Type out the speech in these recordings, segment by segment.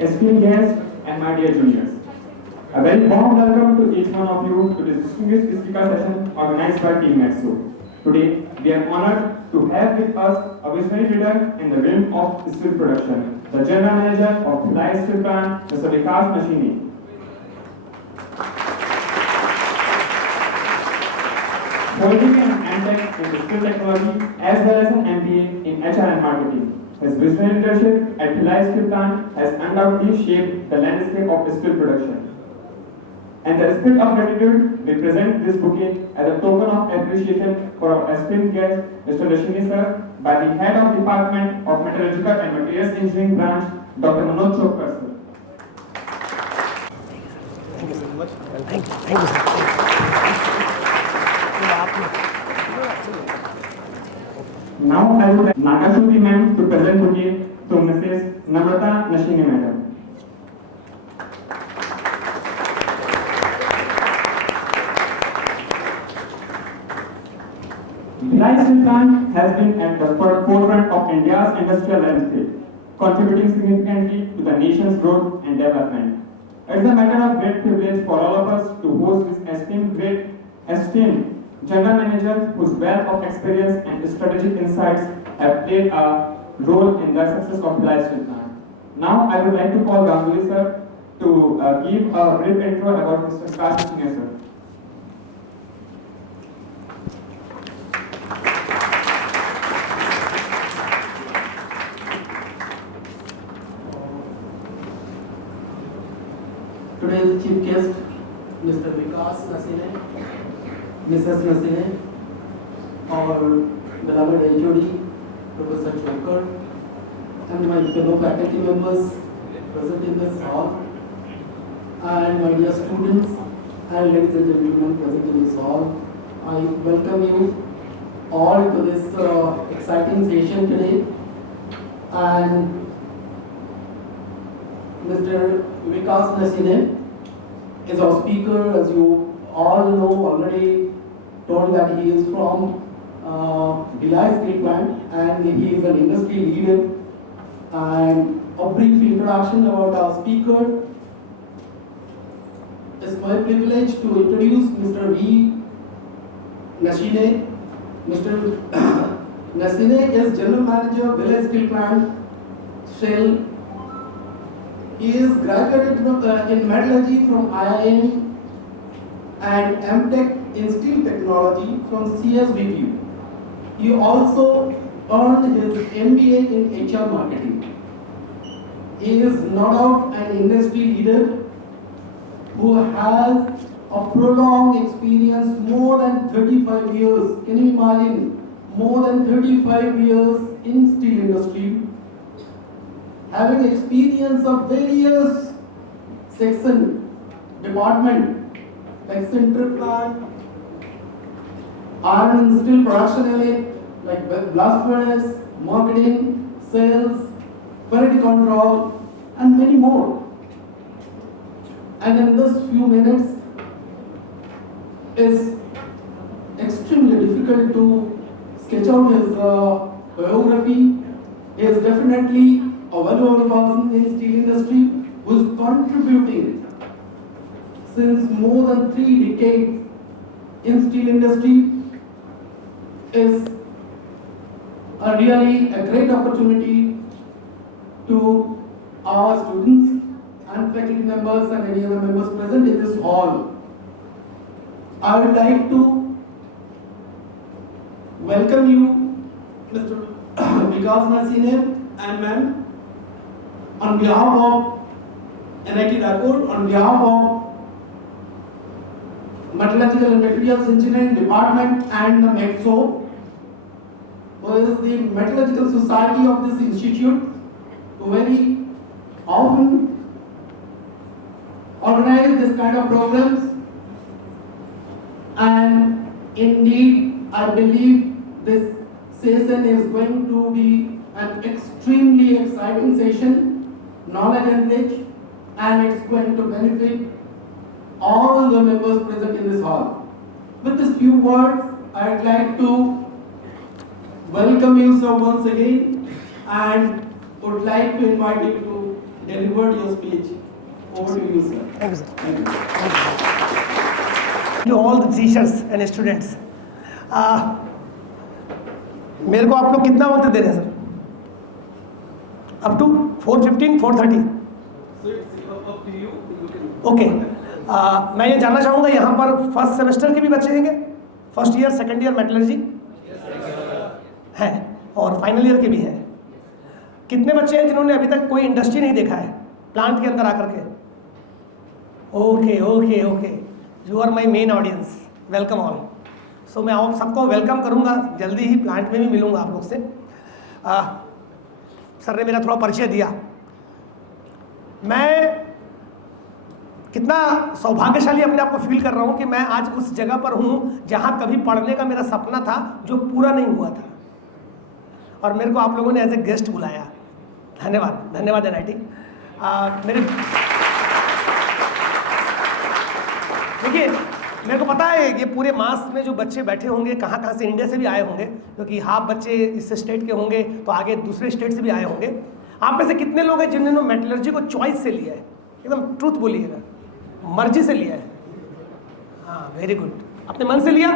esteemed guests, and my dear juniors. A very warm welcome to each one of you to this distinguished speaker session organized by Team Exo. Today, we are honored to have with us a visionary leader in the realm of steel production, the General Manager of Bhilai Steel Plant, Mr. Vikas Nashini. Holding an MTech in steel technology as well as an MBA in HR and marketing. His visionary leadership at Bhilai Steel Plant has undoubtedly shaped the landscape of steel production. And the spirit of gratitude, we present this bouquet as a token of appreciation for our esteemed guest, Mr. Nashini sir, by the head of Department of Metallurgical and Materials Engineering Branch, Dr. Manoj Chopkar sir. Thank you so much. Thank you, sir. Now I would like Nagashruti ma'am to present bouquet to Mrs. Namrata Nashini madam. Bhilai Steel Plant has been at the forefront of India's industrial landscape, contributing significantly to the nation's growth and development. It is a matter of great privilege for all of us to host this esteemed General Manager whose wealth of experience and strategic insights have played a role in the success of Bhilai Steel Plant. Now I would like to call Ganguly sir to give a brief intro about Mr. Vikas Nashini sir. Today's chief guest, Mr. Vikas Nashini, Mrs. Nashini, our beloved HOD, Professor Chopkar, and my fellow faculty members present in this hall, and my dear students and ladies and gentlemen present in this hall. I welcome you all to this exciting session today. And Mr. Vikas Nashini is our speaker, as you all know already, told that he is from Bhilai Steel Plant and he is an industry leader. And a brief introduction about our speaker. It's my privilege to introduce Mr. V. Nashini. Mr. Nashini is General Manager, Bhilai Steel Plant, Shell. He is graduated in metallurgy from IIM and MTech in steel technology from CSVTU. He also earned his MBA in HR marketing. He is no doubt an industry leader who has a prolonged experience, more than 35 years. Can you imagine? More than 35 years in steel industry, having experience of various department like central plant, iron and steel production unit, like blast furnace, marketing, sales, quality control, and many more. And in this few minutes, it's extremely difficult to sketch out his biography. He is definitely a valuable person in steel industry who is contributing since more than 3 decades in steel industry. Is really a great opportunity to our students and faculty members and any other members present in this hall. I would like to welcome you, Mr. Vikas Nashini and ma'am, on behalf of NIT Raipur, on behalf of Metallurgical and Materials Engineering Department and the METSO, who is the Metallurgical Society of this institute, who very often organize this kind of programs. And indeed, I believe this session is going to be an extremely exciting session, knowledge enriched, and it's going to benefit all the members present in this hall. With these few words, I'd like to welcome you sir once again and would like to invite you to delivered your speech. Over to you, sir. Thank you, sir. Thank you. To all the teachers and students. मेरे को आप लोग कितना वक्त दे रहे हैं sir? Up to 4:15, 4:30? So it's up to you. You can. Okay. मैं ये जानना चाहूँगा यहाँ पर फर्स्ट सेमेस्टर के भी बच्चे हैंगे? First year, second year metallurgy हैं और फाइनल ईयर के भी हैं। कितने बच्चे हैं जिन्होंने अभी तक कोई इंडस्ट्री नहीं देखा है प्लांट के अंदर आकर के? Okay okay okay, you are my main audience, welcome all. So मैं आप सबको वेलकम करूंगा, जल्दी ही प्लांट में भी मिलूंगा आप लोग से। सर ने मेरा थोड़ा परिचय दिया। मैं कितना सौभाग्यशाली अपने आप को फील कर रहा हूँ कि मैं आज उस जगह पर हूँ जहाँ कभी पढ़ने का मेरा सपना था जो पूरा नहीं हुआ था, और मेरे को आप लोगों ने एज ए गेस्ट बुलाया। धन्यवाद, धन्यवाद NIT। मेरे देखिए, मेरे को पता है ये पूरे मास में जो बच्चे बैठे होंगे कहाँ कहाँ से, इंडिया से भी आए होंगे, क्योंकि हाफ बच्चे इस स्टेट के होंगे तो आगे दूसरे स्टेट से भी आए होंगे। आप में से कितने लोग हैं जिन्होंने मेटलर्जी को चॉइस से लिया है? एकदम ट्रूथ बोलिएगा, मर्जी से लिया है? हाँ, वेरी गुड, अपने मन से लिया।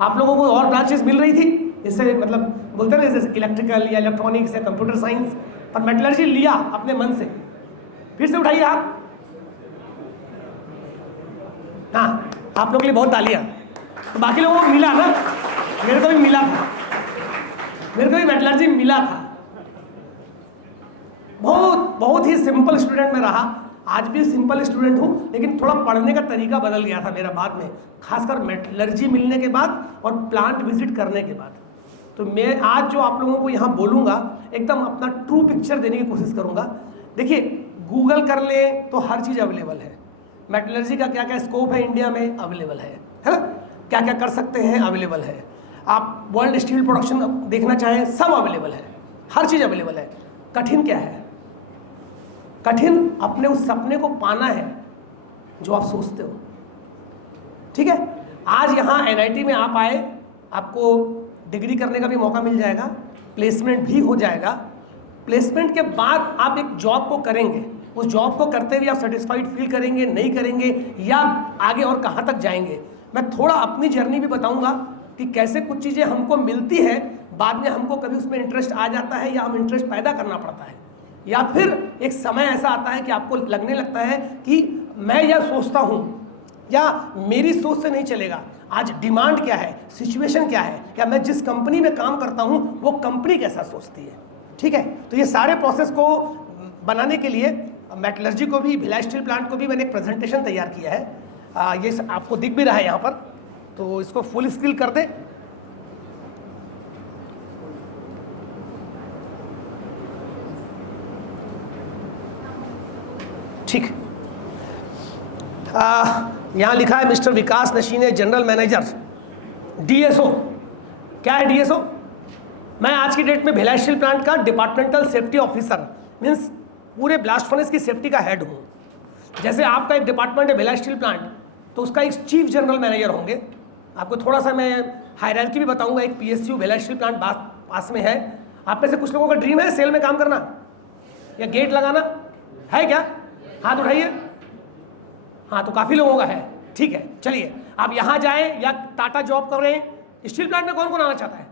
आप लोगों को और ब्रांचेस मिल रही थी इससे, मतलब बोलते हैं जैसे इलेक्ट्रिकल या इलेक्ट्रॉनिक्स या कंप्यूटर साइंस, पर मेटलर्जी लिया अपने मन से। फिर से उठाइए हाथ। हाँ, आप लोग के लिए बहुत तालियां। तो बाकी लोगों को मिला ना, मेरे को भी मिला था, मेरे को भी मेटलर्जी मिला था। बहुत ही सिंपल स्टूडेंट में रहा, आज भी सिंपल स्टूडेंट हूँ, लेकिन थोड़ा पढ़ने का तरीका बदल गया था मेरा बाद में, खासकर मेटलर्जी मिलने के बाद और प्लांट विजिट करने के बाद। तो मैं आज जो आप लोगों को यहाँ बोलूँगा एकदम अपना ट्रू पिक्चर देने की कोशिश करूँगा। देखिए, गूगल कर ले तो हर चीज़ अवेलेबल है। मेटलर्जी का क्या क्या स्कोप है इंडिया में, अवेलेबल है ना? क्या क्या कर सकते हैं, अवेलेबल है। आप वर्ल्ड स्टील प्रोडक्शन देखना चाहें, सब अवेलेबल है, हर चीज़ अवेलेबल है। कठिन क्या है? कठिन अपने उस सपने को पाना है जो आप सोचते हो। ठीक है, आज यहाँ NIT में आप आए, आपको डिग्री करने का भी मौका मिल जाएगा, प्लेसमेंट भी हो जाएगा। प्लेसमेंट के बाद आप एक जॉब को करेंगे, उस जॉब को करते हुए आप सेटिस्फाइड फील करेंगे, नहीं करेंगे, या आगे और कहाँ तक जाएंगे। मैं थोड़ा अपनी जर्नी भी बताऊंगा कि कैसे कुछ चीज़ें हमको मिलती है, बाद में हमको कभी उसमें इंटरेस्ट आ जाता है या हम इंटरेस्ट पैदा करना पड़ता है, या फिर एक समय ऐसा आता है कि आपको लगने लगता है कि मैं यह सोचता हूँ या मेरी सोच से नहीं चलेगा। आज डिमांड क्या है, सिचुएशन क्या है, या मैं जिस कंपनी में काम करता हूँ वो कंपनी कैसा सोचती है। ठीक है, तो ये सारे प्रोसेस को बनाने के लिए मेटलर्जी को भी, भिलाई स्टील प्लांट को भी मैंने एक प्रेजेंटेशन तैयार किया है। ये आपको दिख भी रहा है यहाँ पर, तो इसको फुल स्क्रीन कर दे। ठीक, यहाँ लिखा है मिस्टर विकास नशीने, जनरल मैनेजर DSO। क्या है DSO? मैं आज की डेट में भिलाई स्टील प्लांट का डिपार्टमेंटल सेफ्टी ऑफिसर, मीन्स पूरे ब्लास्ट फर्नेस की सेफ्टी का हेड हूँ। जैसे आपका एक डिपार्टमेंट है भिलाई स्टील प्लांट, तो उसका एक चीफ जनरल मैनेजर होंगे। आपको थोड़ा सा मैं हायरार्की भी बताऊंगा। एक PSU भिलाई स्टील प्लांट पास में है। आप में से कुछ लोगों का ड्रीम है सेल में काम करना या गेट लगाना, है क्या? हाथ उठाइए। हाँ, तो काफ़ी लोगों का है। ठीक है, चलिए आप यहाँ जाएं या टाटा जॉब कर रहे हैं, स्टील प्लांट में कौन कौन आना चाहता है?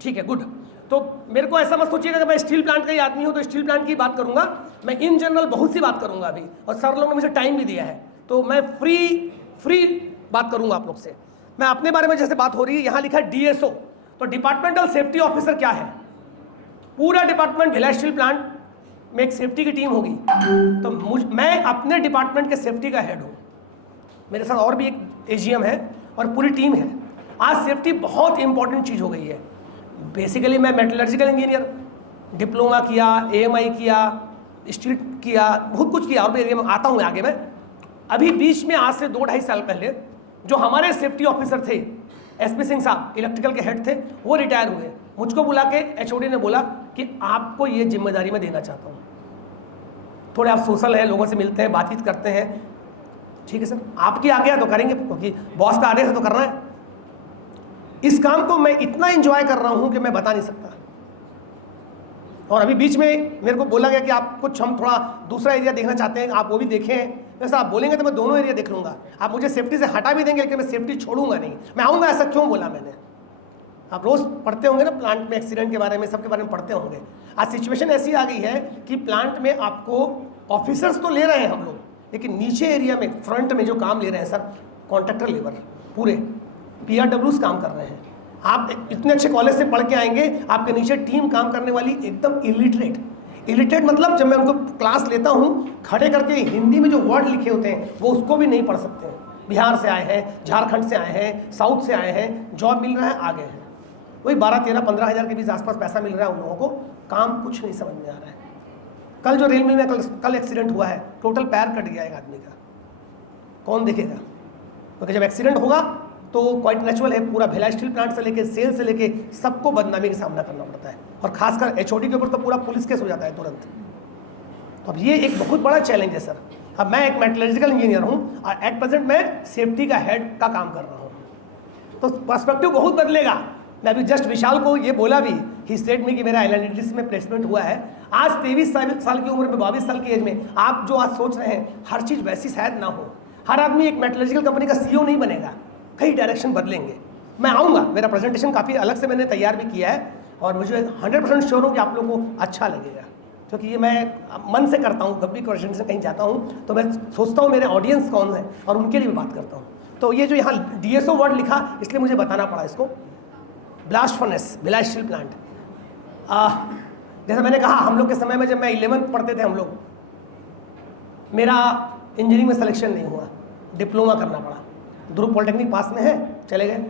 ठीक है, गुड। तो मेरे को ऐसा मत सोचिएगा कि मैं स्टील प्लांट का ही आदमी हूँ तो स्टील प्लांट की बात करूंगा। मैं इन जनरल बहुत सी बात करूंगा अभी, और सर लोगों ने मुझे टाइम भी दिया है, तो मैं फ्री बात करूंगा आप लोग से। मैं अपने बारे में जैसे बात हो रही है, यहाँ लिखा है DSO, तो डिपार्टमेंटल सेफ्टी ऑफिसर क्या है? पूरा डिपार्टमेंट भिलाई स्टील प्लांट में एक सेफ्टी की टीम होगी, तो मैं अपने डिपार्टमेंट के सेफ्टी का हेड हूँ। मेरे साथ और भी एक AGM है और पूरी टीम है। आज सेफ्टी बहुत इंपॉर्टेंट चीज़ हो गई है। बेसिकली मैं मेटलर्जिकल इंजीनियर, डिप्लोमा किया, AMI किया, स्टील किया, बहुत कुछ किया, और भी एरिया में आता हूँ आगे। मैं अभी बीच में आज से 2-2.5 साल पहले जो हमारे सेफ्टी ऑफिसर थे, SP सिंह साहब इलेक्ट्रिकल के हेड थे, वो रिटायर हुए। मुझको बुला के HOD ने बोला कि आपको ये जिम्मेदारी मैं देना चाहता हूँ। थोड़े आप सोशल हैं, लोगों से मिलते हैं, बातचीत करते हैं। ठीक है सर, आपकी आज्ञा तो करेंगे, क्योंकि बॉस का आदेश है तो करना है। इस काम को मैं इतना एंजॉय कर रहा हूँ कि मैं बता नहीं सकता। और अभी बीच में मेरे को बोला गया कि आप कुछ हम थोड़ा दूसरा एरिया देखना चाहते हैं, आप वो भी देखें। वैसे आप बोलेंगे तो मैं दोनों एरिया देख लूँगा। आप मुझे सेफ्टी से हटा भी देंगे लेकिन मैं सेफ्टी छोड़ूंगा नहीं, मैं आऊँगा। ऐसा क्यों बोला मैंने? आप रोज़ पढ़ते होंगे ना प्लांट में एक्सीडेंट के बारे में, सबके बारे में पढ़ते होंगे। आज सिचुएशन ऐसी आ गई है कि प्लांट में आपको ऑफिसर्स तो ले रहे हैं हम लोग, लेकिन नीचे एरिया में फ्रंट में जो काम ले रहे हैं सर, कॉन्ट्रैक्टर लेबर पूरे PRWs काम कर रहे हैं। आप इतने अच्छे कॉलेज से पढ़ के आएंगे, आपके नीचे टीम काम करने वाली एकदम इलिटरेट मतलब जब मैं उनको क्लास लेता हूँ खड़े करके हिंदी में जो वर्ड लिखे होते हैं वो उसको भी नहीं पढ़ सकते हैं। बिहार से आए हैं, झारखंड से आए हैं, साउथ से आए हैं, जॉब मिल रहा है, आ गए हैं, वही 12-13-15 हज़ार के बीच आसपास पैसा मिल रहा है उन लोगों को, काम कुछ नहीं समझ में आ रहा है। कल जो रेलवे में कल एक्सीडेंट हुआ है, टोटल पैर कट गया एक आदमी का, कौन देखेगा? क्योंकि जब एक्सीडेंट होगा तो क्वाइट नेचुरल है, पूरा भिलाई स्टील प्लांट से लेके सेल से लेके सबको बदनामी का सामना करना पड़ता है, और खासकर HOD के ऊपर तो पूरा पुलिस केस हो जाता है तुरंत। तो अब ये एक बहुत बड़ा चैलेंज है सर। अब मैं एक मेटलर्जिकल इंजीनियर हूँ और एट प्रेजेंट मैं सेफ्टी का हेड का काम कर रहा हूँ, तो पर्सपेक्टिव बहुत बदलेगा। मैं अभी जस्ट विशाल को ये बोला भी, ही सेड में कि मेरा एनालिटिक्स में प्लेसमेंट हुआ है। आज 23 साल की उम्र में, 22 साल की एज में आप जो आज सोच रहे हैं हर चीज़ वैसी शायद ना हो। हर आदमी एक मेटलर्जिकल कंपनी का CEO नहीं बनेगा, कई डायरेक्शन बदलेंगे। मैं आऊँगा, मेरा प्रेजेंटेशन काफ़ी अलग से मैंने तैयार भी किया है और मुझे 100% श्योर हूँ कि आप लोगों को अच्छा लगेगा, क्योंकि ये मैं मन से करता हूँ। जब भी प्रेजेंटेशन कहीं जाता हूँ तो मैं सोचता हूँ मेरे ऑडियंस कौन है और उनके लिए भी बात करता हूँ। तो ये जो यहाँ DSO वर्ड लिखा, इसलिए मुझे बताना पड़ा इसको। Blast furnace, Bhilai steel plant, जैसा मैंने कहा हम लोग के समय में जब मैं 11th पढ़ते थे हम लोग, मेरा इंजीनियरिंग में सिलेक्शन नहीं हुआ, डिप्लोमा करना पड़ा। ध्रुव पॉलिटेक्निक पास में है, चले गए।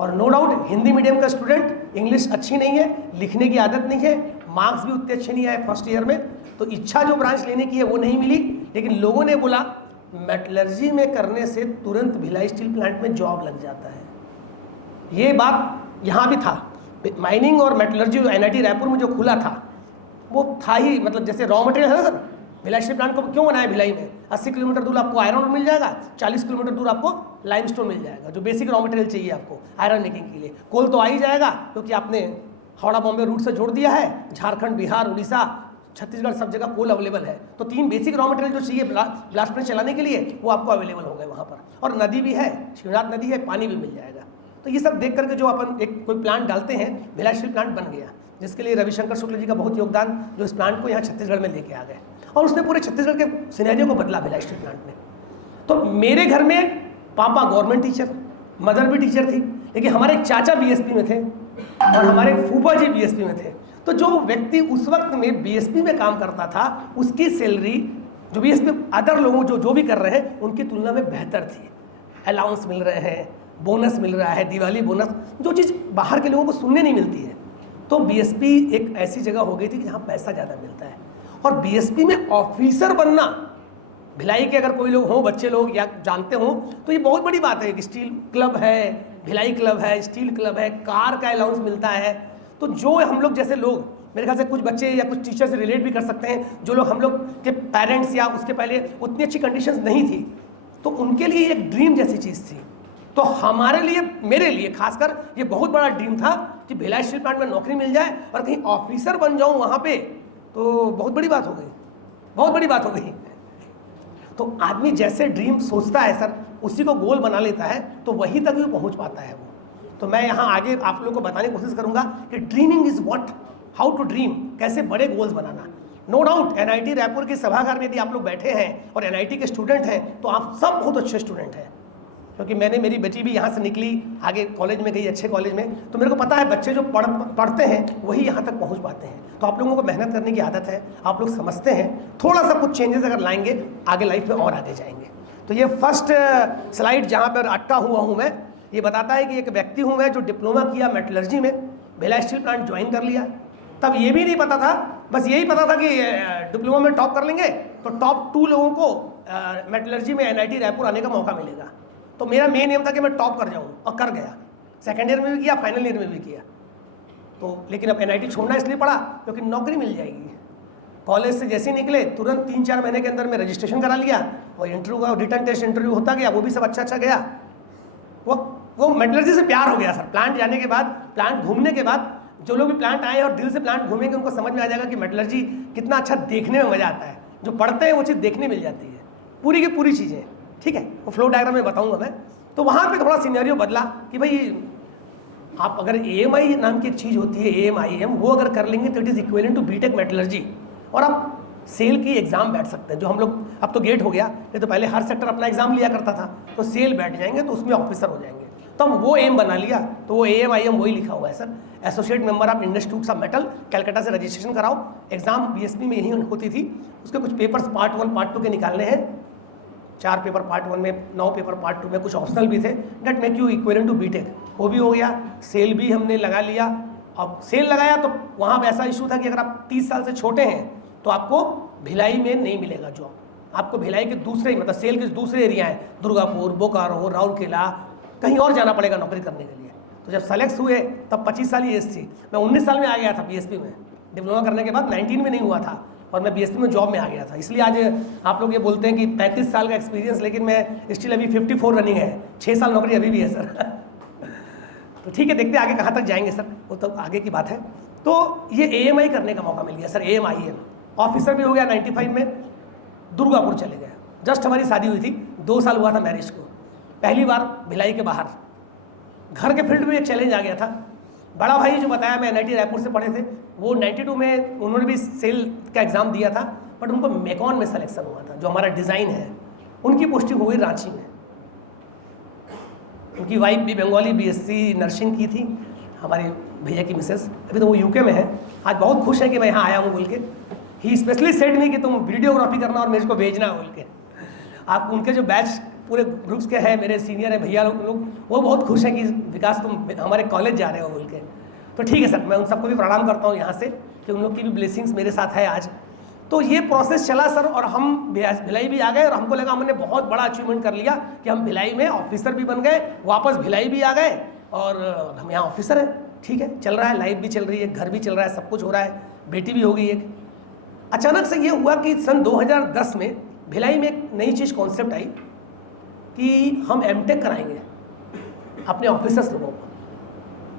और नो डाउट हिंदी मीडियम का स्टूडेंट, इंग्लिश अच्छी नहीं है, लिखने की आदत नहीं है, मार्क्स भी उतने अच्छे नहीं आए फर्स्ट ईयर में, तो इच्छा जो ब्रांच लेने की है वो नहीं मिली। लेकिन लोगों ने बोला मेटलर्जी में करने से तुरंत भिलाई स्टील प्लांट में जॉब लग जाता है। ये बात यहाँ भी था। माइनिंग और मेटलर्जी NIT रायपुर में जो खुला था वो था ही, मतलब जैसे रॉ मटेरियल है ना सर, भिलाई स्टील प्लांट को क्यों बनाया भिलाई में? 80 किलोमीटर दूर आपको आयरन मिल जाएगा, 40 किलोमीटर दूर आपको लाइमस्टोन मिल जाएगा, जो बेसिक रॉ मटेरियल चाहिए आपको आयरन मेकिंग के लिए। कोल तो आ ही जाएगा क्योंकि आपने हावड़ा बॉम्बे रूट से जोड़ दिया है, झारखंड, बिहार, उड़ीसा, छत्तीसगढ़ सब जगह कोल अवेलेबल है। तो 3 बेसिक रॉ मटेरियल जो चाहिए ब्लास्ट फर्नेस चलाने के लिए वो आपको अवेलेबल हो गए वहाँ पर। और नदी भी है, शिवनाथ नदी है, पानी भी मिल जाएगा। तो ये सब देख करके जो अपन एक कोई प्लांट डालते हैं, भिलाई स्टील प्लांट बन गया, जिसके लिए रविशंकर शुक्ल जी का बहुत योगदान, जो इस प्लांट को यहाँ छत्तीसगढ़ में लेके आ गए और उसने पूरे छत्तीसगढ़ के सिनेरियो को बदला भिलाई स्टील प्लांट ने। तो मेरे घर में पापा गवर्नमेंट टीचर, मदर भी टीचर थी, लेकिन हमारे एक चाचा BSP में थे और हमारे फूफा जी BSP में थे। तो जो व्यक्ति उस वक्त में BSP में काम करता था, उसकी सैलरी जो BSP अदर लोगों जो भी कर रहे हैं उनकी तुलना में बेहतर थी। अलाउंस मिल रहे हैं, बोनस मिल रहा है, दिवाली बोनस, जो चीज़ बाहर के लोगों को सुनने नहीं मिलती है। तो BSP एक ऐसी जगह हो गई थी कि जहाँ पैसा ज़्यादा मिलता है। और BSP में ऑफिसर बनना, भिलाई के अगर कोई लोग हों, बच्चे लोग या जानते हों, तो ये बहुत बड़ी बात है कि स्टील क्लब है, भिलाई क्लब है, स्टील क्लब है, कार का अलाउंस मिलता है। तो जो हम लोग जैसे लोग, मेरे ख्याल से कुछ बच्चे या कुछ टीचर से रिलेट भी कर सकते हैं, जो लोग हम लोग के पेरेंट्स या उसके पहले उतनी अच्छी कंडीशंस नहीं थी, तो उनके लिए एक ड्रीम जैसी चीज़ थी। तो हमारे लिए, मेरे लिए खासकर ये बहुत बड़ा ड्रीम था कि भिलाई स्टील प्लांट में नौकरी मिल जाए और कहीं ऑफिसर बन जाऊं वहाँ पे, तो बहुत बड़ी बात हो गई, बहुत बड़ी बात हो गई। तो आदमी जैसे ड्रीम सोचता है सर, उसी को गोल बना लेता है, तो वहीं तक भी पहुँच पाता है वो। तो मैं यहाँ आगे आप लोगों को बताने की कोशिश करूँगा कि dreaming is what, how to dream, कैसे बड़े गोल्स बनाना। नो डाउट NIT रायपुर के सभागार में यदि आप लोग बैठे हैं और NIT के स्टूडेंट हैं, तो आप सब बहुत अच्छे स्टूडेंट हैं, क्योंकि मेरी बेटी भी यहाँ से निकली, आगे कॉलेज में गई, अच्छे कॉलेज में। तो मेरे को पता है बच्चे जो पढ़ते हैं वही यहाँ तक पहुँच पाते हैं। तो आप लोगों को मेहनत करने की आदत है, आप लोग समझते हैं, थोड़ा सा कुछ चेंजेस अगर लाएंगे आगे लाइफ में और आगे जाएंगे। तो ये फर्स्ट स्लाइड जहाँ पर अटका हुआ हूँ मैं, ये बताता है कि एक व्यक्ति हूँ मैं जो डिप्लोमा किया मेटलर्जी में, भिलाई स्टील प्लांट ज्वाइन कर लिया। तब ये भी नहीं पता था, बस यही पता था कि डिप्लोमा में टॉप कर लेंगे तो टॉप 2 लोगों को मेटलर्जी में NIT रायपुर आने का मौका मिलेगा। तो मेरा मेन एम था कि मैं टॉप कर जाऊं, और कर गया। सेकेंड ईयर में भी किया, फाइनल ईयर में भी किया। तो लेकिन अब NIT छोड़ना इसलिए पड़ा क्योंकि नौकरी मिल जाएगी। कॉलेज से जैसे ही निकले तुरंत 3-4 महीने के अंदर में रजिस्ट्रेशन करा लिया और इंटरव्यू का रिटर्न टेस्ट इंटरव्यू होता गया, वो भी सब अच्छा गया। वो मेटलर्जी से प्यार हो गया सर। प्लांट जाने के बाद, प्लांट घूमने के बाद जो लोग भी प्लांट आए और दिल से प्लांट घूमेंगे उनको समझ में आ जाएगा कि मेटलर्जी कितना अच्छा देखने में मज़ा आता है। जो पढ़ते हैं वो चीज़ देखने मिल जाती है, पूरी की पूरी चीज़ें, ठीक है। वो फ्लो डायग्राम में बताऊंगा मैं। तो वहाँ पे थोड़ा सिनेरियो बदला कि भाई आप अगर AMI नाम की एक चीज़ होती है, AMIM, वो अगर कर लेंगे तो it is equivalent to BTech metallurgy, और आप सेल की एग्ज़ाम बैठ सकते हैं। जो हम लोग, अब तो गेट हो गया, नहीं तो पहले हर सेक्टर अपना एग्ज़ाम लिया करता था, तो सेल बैठ जाएंगे तो उसमें ऑफिसर हो जाएंगे। तो हम वो एम बना लिया, तो वो AMIM वही लिखा हुआ है sir, associate member of institute of metal, Calcutta से रजिस्ट्रेशन कराओ। एग्जाम BSP में यही होती थी। उसके कुछ पेपर्स पार्ट 1 पार्ट 2 के निकालने हैं, 4 पेपर पार्ट 1 में, 9 पेपर पार्ट 2 में, कुछ ऑप्शनल भी थे। That make you equivalent to BTech, वो भी हो गया। सेल भी हमने लगा लिया। अब सेल लगाया तो वहाँ पर ऐसा इशू था कि अगर आप 30 साल से छोटे हैं तो आपको भिलाई में नहीं मिलेगा जॉब। आपको भिलाई के दूसरे, मतलब सेल के दूसरे एरिया हैं, दुर्गापुर, बोकारो, राउरकेला, कहीं और जाना पड़ेगा नौकरी करने के लिए। तो जब सेलेक्ट हुए तब 25 साल की एज थी। मैं 19 साल में आ गया था BSP में, डिप्लोमा करने के बाद 19 में नहीं हुआ था, और मैं BSP में जॉब में आ गया था। इसलिए आज आप लोग ये बोलते हैं कि 35 साल का एक्सपीरियंस, लेकिन मैं स्टिल अभी 54 रनिंग है, 6 साल नौकरी अभी भी है सर। तो ठीक है, देखते हैं आगे कहाँ तक जाएंगे सर, वो तो आगे की बात है। तो ये AMI करने का मौका मिल गया सर, AMIM ऑफिसर भी हो गया 95 में। दुर्गापुर चले गए, जस्ट हमारी शादी हुई थी, 2 साल हुआ था मैरिज को। पहली बार भिलाई के बाहर, घर के फील्ड में एक चैलेंज आ गया था। बड़ा भाई जो बताया, मैं NIT रायपुर से पढ़े थे, वो 92 में उन्होंने भी सेल का एग्ज़ाम दिया था, बट उनको मेकॉन में सिलेक्शन हुआ था, जो हमारा डिज़ाइन है। उनकी पोस्टिंग हो गई रांची में। उनकी वाइफ भी बंगाली, BSc नर्सिंग की थी, हमारे भैया की मिसेस। अभी तो वो UK में है। आज बहुत खुश है कि मैं यहाँ आया हूँ बोल के। ही स्पेशली सेड मी कि तुम वीडियोग्राफी करना और मेरे को भेजना बोल के। आप उनके जो बैच पूरे ग्रुप्स के हैं, मेरे सीनियर हैं भैया लोग, वो बहुत खुश हैं कि विकास तुम हमारे कॉलेज जा रहे हो बोल के। तो ठीक है सर, मैं उन सबको भी प्रणाम करता हूँ यहाँ से कि उन लोग की भी ब्लेसिंग्स मेरे साथ है आज। तो ये प्रोसेस चला सर, और हम भिलाई भी आ गए, और हमको लगा हमने बहुत बड़ा अचीवमेंट कर लिया कि हम भिलाई में ऑफिसर भी बन गए, वापस भिलाई भी आ गए, और हम यहाँ ऑफिसर हैं। ठीक है, चल रहा है, लाइफ भी चल रही है, घर भी चल रहा है, सब कुछ हो रहा है, बेटी भी हो गई एक। अचानक से ये हुआ कि सन 2010 में भिलाई में एक नई चीज़ कॉन्सेप्ट आई कि हम MTech कराएंगे अपने ऑफिसर्स लोगों को।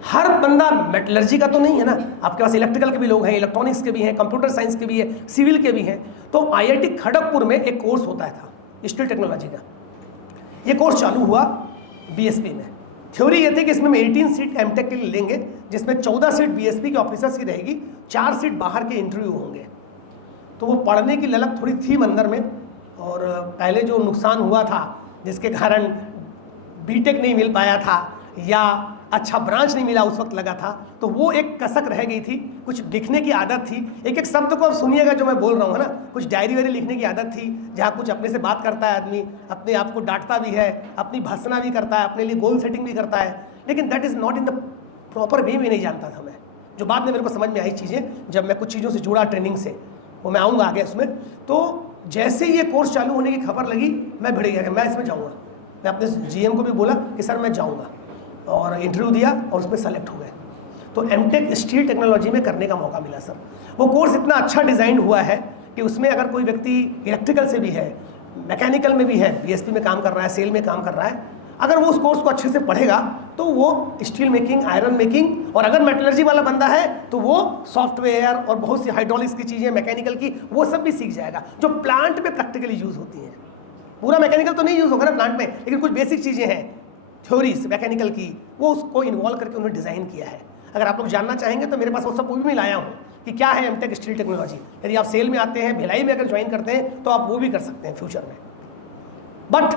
हर बंदा मेटलर्जी का तो नहीं है ना, आपके पास इलेक्ट्रिकल के भी लोग हैं, इलेक्ट्रॉनिक्स के भी हैं, कंप्यूटर साइंस के भी है, सिविल के भी हैं। तो IIT खड़गपुर में एक कोर्स होता था स्टील टेक्नोलॉजी का। ये कोर्स चालू हुआ BSP में। थ्योरी ये थी कि इसमें 18 सीट MTech के लिए लेंगे, जिसमें 14 सीट BSP के ऑफिसर्स की रहेगी, 4 सीट बाहर के इंटरव्यू होंगे। तो वो पढ़ने की ललक थोड़ी थी अंदर में, और पहले जो नुकसान हुआ था जिसके कारण बीटेक नहीं मिल पाया था या अच्छा ब्रांच नहीं मिला उस वक्त लगा था, तो वो एक कसक रह गई थी। कुछ लिखने की आदत थी, एक एक शब्द को आप सुनिएगा जो मैं बोल रहा हूँ ना, कुछ डायरी वायरी लिखने की आदत थी, जहाँ कुछ अपने से बात करता है आदमी, अपने आप को डांटता भी है, अपनी भर्सना भी करता है, अपने लिए गोल सेटिंग भी करता है, लेकिन that is not in the proper way में नहीं जानता था मैं। जो बाद में मेरे को समझ में आई चीज़ें, जब मैं कुछ चीज़ों से जुड़ा ट्रेनिंग से, वो मैं आऊँगा आगे उसमें। तो जैसे ही ये कोर्स चालू होने की खबर लगी, मैं भिड़ गया कि मैं इसमें जाऊँगा। मैं अपने GM को भी बोला कि सर मैं जाऊँगा, और इंटरव्यू दिया और उसमें सेलेक्ट हो गए। तो MTech स्टील टेक्नोलॉजी में करने का मौका मिला सर। वो कोर्स इतना अच्छा डिज़ाइन हुआ है कि उसमें अगर कोई व्यक्ति इलेक्ट्रिकल से भी है, मैकेनिकल में भी है, BSP में काम कर रहा है, सेल में काम कर रहा है, अगर वो उस कोर्स को अच्छे से पढ़ेगा तो वो स्टील मेकिंग, आयरन मेकिंग, और अगर मेटलर्जी वाला बंदा है तो वो सॉफ्टवेयर और बहुत सी हाइड्रोलिक्स की चीज़ें, मैकेनिकल की, वो सब भी सीख जाएगा, जो प्लांट में प्रैक्टिकली यूज़ होती हैं। पूरा मैकेनिकल तो नहीं यूज़ होगा ना प्लांट में, लेकिन कुछ बेसिक चीज़ें हैं थ्योरीज मैकेनिकल की, वो उसको इन्वॉल्व करके उन्होंने डिज़ाइन किया है। अगर आप लोग जानना चाहेंगे तो मेरे पास वो सब भी मैं लाया हूँ कि क्या है MTech स्टील टेक्नोलॉजी। यदि आप सेल में आते हैं, भिलाई में अगर ज्वाइन करते हैं, तो आप वो भी कर सकते हैं फ्यूचर में। बट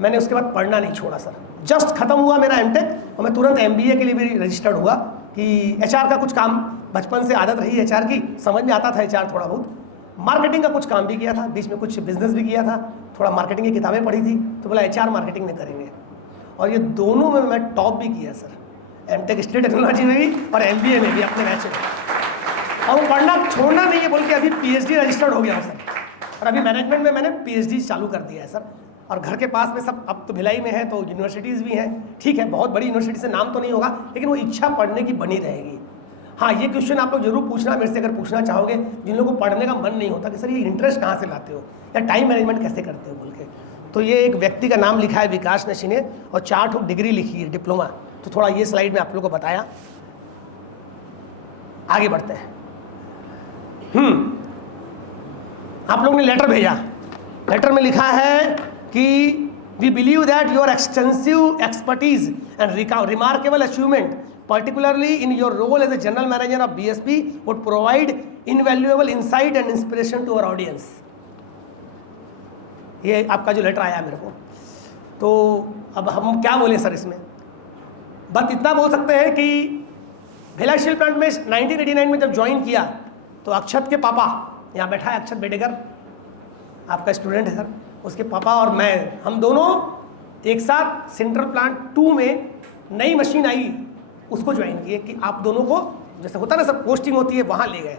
मैंने उसके बाद पढ़ना नहीं छोड़ा सर। जस्ट खत्म हुआ मेरा MTech, और मैं तुरंत MBA के लिए भी रजिस्टर्ड हुआ कि HR का कुछ काम, बचपन से आदत रही HR की, समझ में आता था HR थोड़ा बहुत। मार्केटिंग का कुछ काम भी किया था, बीच में कुछ बिजनेस भी किया था, थोड़ा मार्केटिंग की किताबें पढ़ी थी, तो बोला HR मार्केटिंग में करेंगे। और ये दोनों में मैं टॉप भी किया सर, MTech स्टील टेक्नोलॉजी में भी और MBA में भी अपने बैच में। और वो पढ़ना छोड़ना नहीं है बोल के अभी PhD रजिस्टर्ड हो गया हूँ सर, और अभी मैनेजमेंट में मैंने PhD चालू कर दिया है सर। और घर के पास में सब, अब तो भिलाई में है तो यूनिवर्सिटीज़ भी हैं, ठीक है, बहुत बड़ी यूनिवर्सिटी से नाम तो नहीं होगा, लेकिन वो इच्छा पढ़ने की बनी रहेगी। हाँ, ये क्वेश्चन आप लोग जरूर पूछना मेरे से, अगर पूछना चाहोगे, जिन लोगों को पढ़ने का मन नहीं होता कि सर ये इंटरेस्ट कहाँ से लाते हो या टाइम मैनेजमेंट कैसे करते हो बोल के। तो ये एक व्यक्ति का नाम लिखा है विकास नशीने, और 4 डिग्री लिखी है डिप्लोमा। तो थोड़ा ये स्लाइड में आप लोगों को बताया। आगे बढ़ते हैं। आप लोग ने लेटर भेजा, लेटर में लिखा है कि we believe that your extensive expertise and remarkable achievement particularly in your role as a general manager of BSP would provide invaluable insight and inspiration to our audience। ये आपका जो लेटर आया मेरे को, तो अब हम क्या बोले सर इसमें? बस इतना बोल सकते हैं कि भिलाई स्टील प्लांट में 1989 में जब ज्वाइन किया तो अक्षत के पापा, यहाँ बैठा है अक्षत बेडेकर, आपका स्टूडेंट है सर, उसके पापा और मैं, हम दोनों एक साथ सेंट्रल प्लांट 2 में नई मशीन आई उसको ज्वाइन किए कि आप दोनों को, जैसे होता ना सर पोस्टिंग होती है, वहाँ ले गए।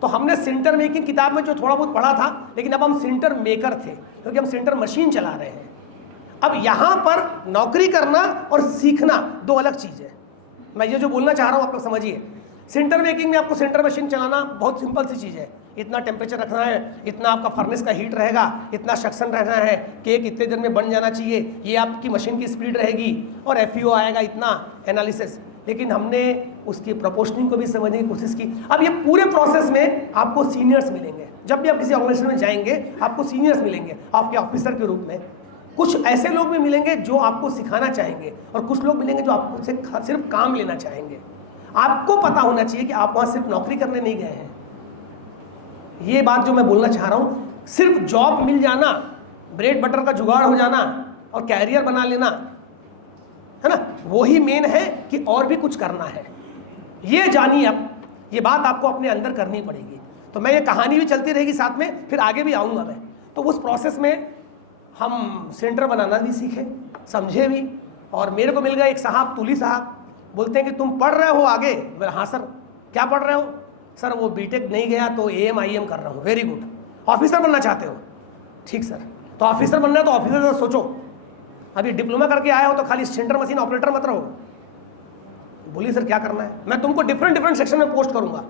तो हमने सेंटर मेकिंग किताब में जो थोड़ा बहुत पढ़ा था, लेकिन अब हम सेंटर मेकर थे क्योंकि हम सेंटर मशीन चला रहे हैं। अब यहाँ पर नौकरी करना और सीखना दो अलग चीज़ है। मैं ये जो बोलना चाह रहा हूँ आप लोग समझिए। सेंटर मेकिंग में आपको सेंटर मशीन चलाना बहुत सिंपल सी चीज़ है, इतना टेम्परेचर रखना है, इतना आपका फर्नेस का हीट रहेगा, इतना सक्शन रहना है, केक इतने देर में बन जाना चाहिए, ये आपकी मशीन की स्पीड रहेगी और एफईओ आएगा इतना एनालिसिस। लेकिन हमने उसकी प्रोपोर्शनिंग को भी समझने की कोशिश की। अब ये पूरे प्रोसेस में आपको सीनियर्स मिलेंगे, जब भी आप किसी ऑर्गेनाइजेशन में जाएंगे आपको सीनियर्स मिलेंगे आपके ऑफिसर के रूप में। कुछ ऐसे लोग भी मिलेंगे जो आपको सिखाना चाहेंगे और कुछ लोग मिलेंगे जो आपको सिर्फ काम लेना चाहेंगे। आपको पता होना चाहिए कि आप वहाँ सिर्फ नौकरी करने नहीं गए हैं। ये बात जो मैं बोलना चाह रहा हूँ, सिर्फ जॉब मिल जाना, ब्रेड बटर का जुगाड़ हो जाना और कैरियर बना लेना है ना, वही मेन है कि और भी कुछ करना है। ये जानिए, अब ये बात आपको अपने अंदर करनी पड़ेगी। तो मैं ये कहानी भी चलती रहेगी साथ में, फिर आगे भी आऊँगा मैं। तो उस प्रोसेस में हम सेंटर बनाना भी सीखे, समझे भी। और मेरे को मिल गया एक साहब, तुली साहब, बोलते हैं कि तुम पढ़ रहे हो आगे। मैं हाँ सर, क्या पढ़ रहे हो? सर वो बीटेक नहीं गया तो AM IM कर रहा हूँ। Very good. ऑफिसर बनना चाहते हो? ठीक सर, तो ऑफिसर बनना है तो ऑफिसर से सोचो। अभी डिप्लोमा करके आया हो तो खाली सेंटर मशीन ऑपरेटर मत रहो। बोलिए सर क्या करना है? मैं तुमको डिफरेंट सेक्शन में पोस्ट करूंगा।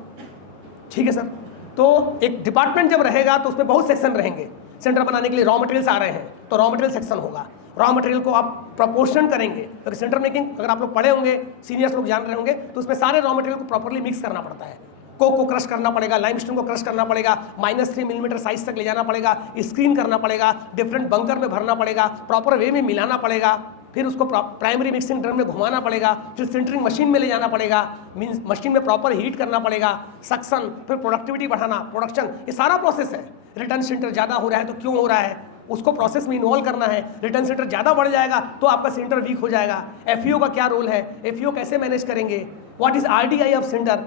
ठीक है सर। तो एक डिपार्टमेंट जब रहेगा तो उसमें बहुत सेक्शन रहेंगे। सेंटर बनाने के लिए रॉ मटेरियल्स आ रहे हैं तो रॉ मटेरियल सेक्शन होगा। रॉ मटेरियल को आप प्रपोर्शन करेंगे, क्योंकि सेंटर मेकिंग अगर आप लोग पढ़े होंगे, सीनियर्स लोग जान रहे होंगे, तो उसमें सारे रॉ मटेरियल को प्रॉपर्ली मिक्स करना पड़ता है। कोक को क्रश करना पड़ेगा, लाइमस्टोन को क्रश करना पड़ेगा, -3 मिलीमीटर साइज तक ले जाना पड़ेगा, स्क्रीन करना पड़ेगा, डिफरेंट बंकर में भरना पड़ेगा, प्रॉपर वे में मिलाना पड़ेगा, फिर उसको प्राइमरी मिक्सिंग ड्रम में घुमाना पड़ेगा, फिर सिंटरिंग मशीन में ले जाना पड़ेगा, मीन्स मशीन में प्रॉपर हीट करना पड़ेगा, सक्शन, फिर प्रोडक्टिविटी बढ़ाना, प्रोडक्शन, ये सारा प्रोसेस है। रिटर्न सेंटर ज़्यादा हो रहा है तो क्यों हो रहा है, उसको प्रोसेस में इन्वॉल्व करना है। रिटर्न सेंटर ज़्यादा बढ़ जाएगा तो आपका सेंटर वीक हो जाएगा। एफईओ का क्या रोल है, एफईओ कैसे मैनेज करेंगे, what is RDI of center,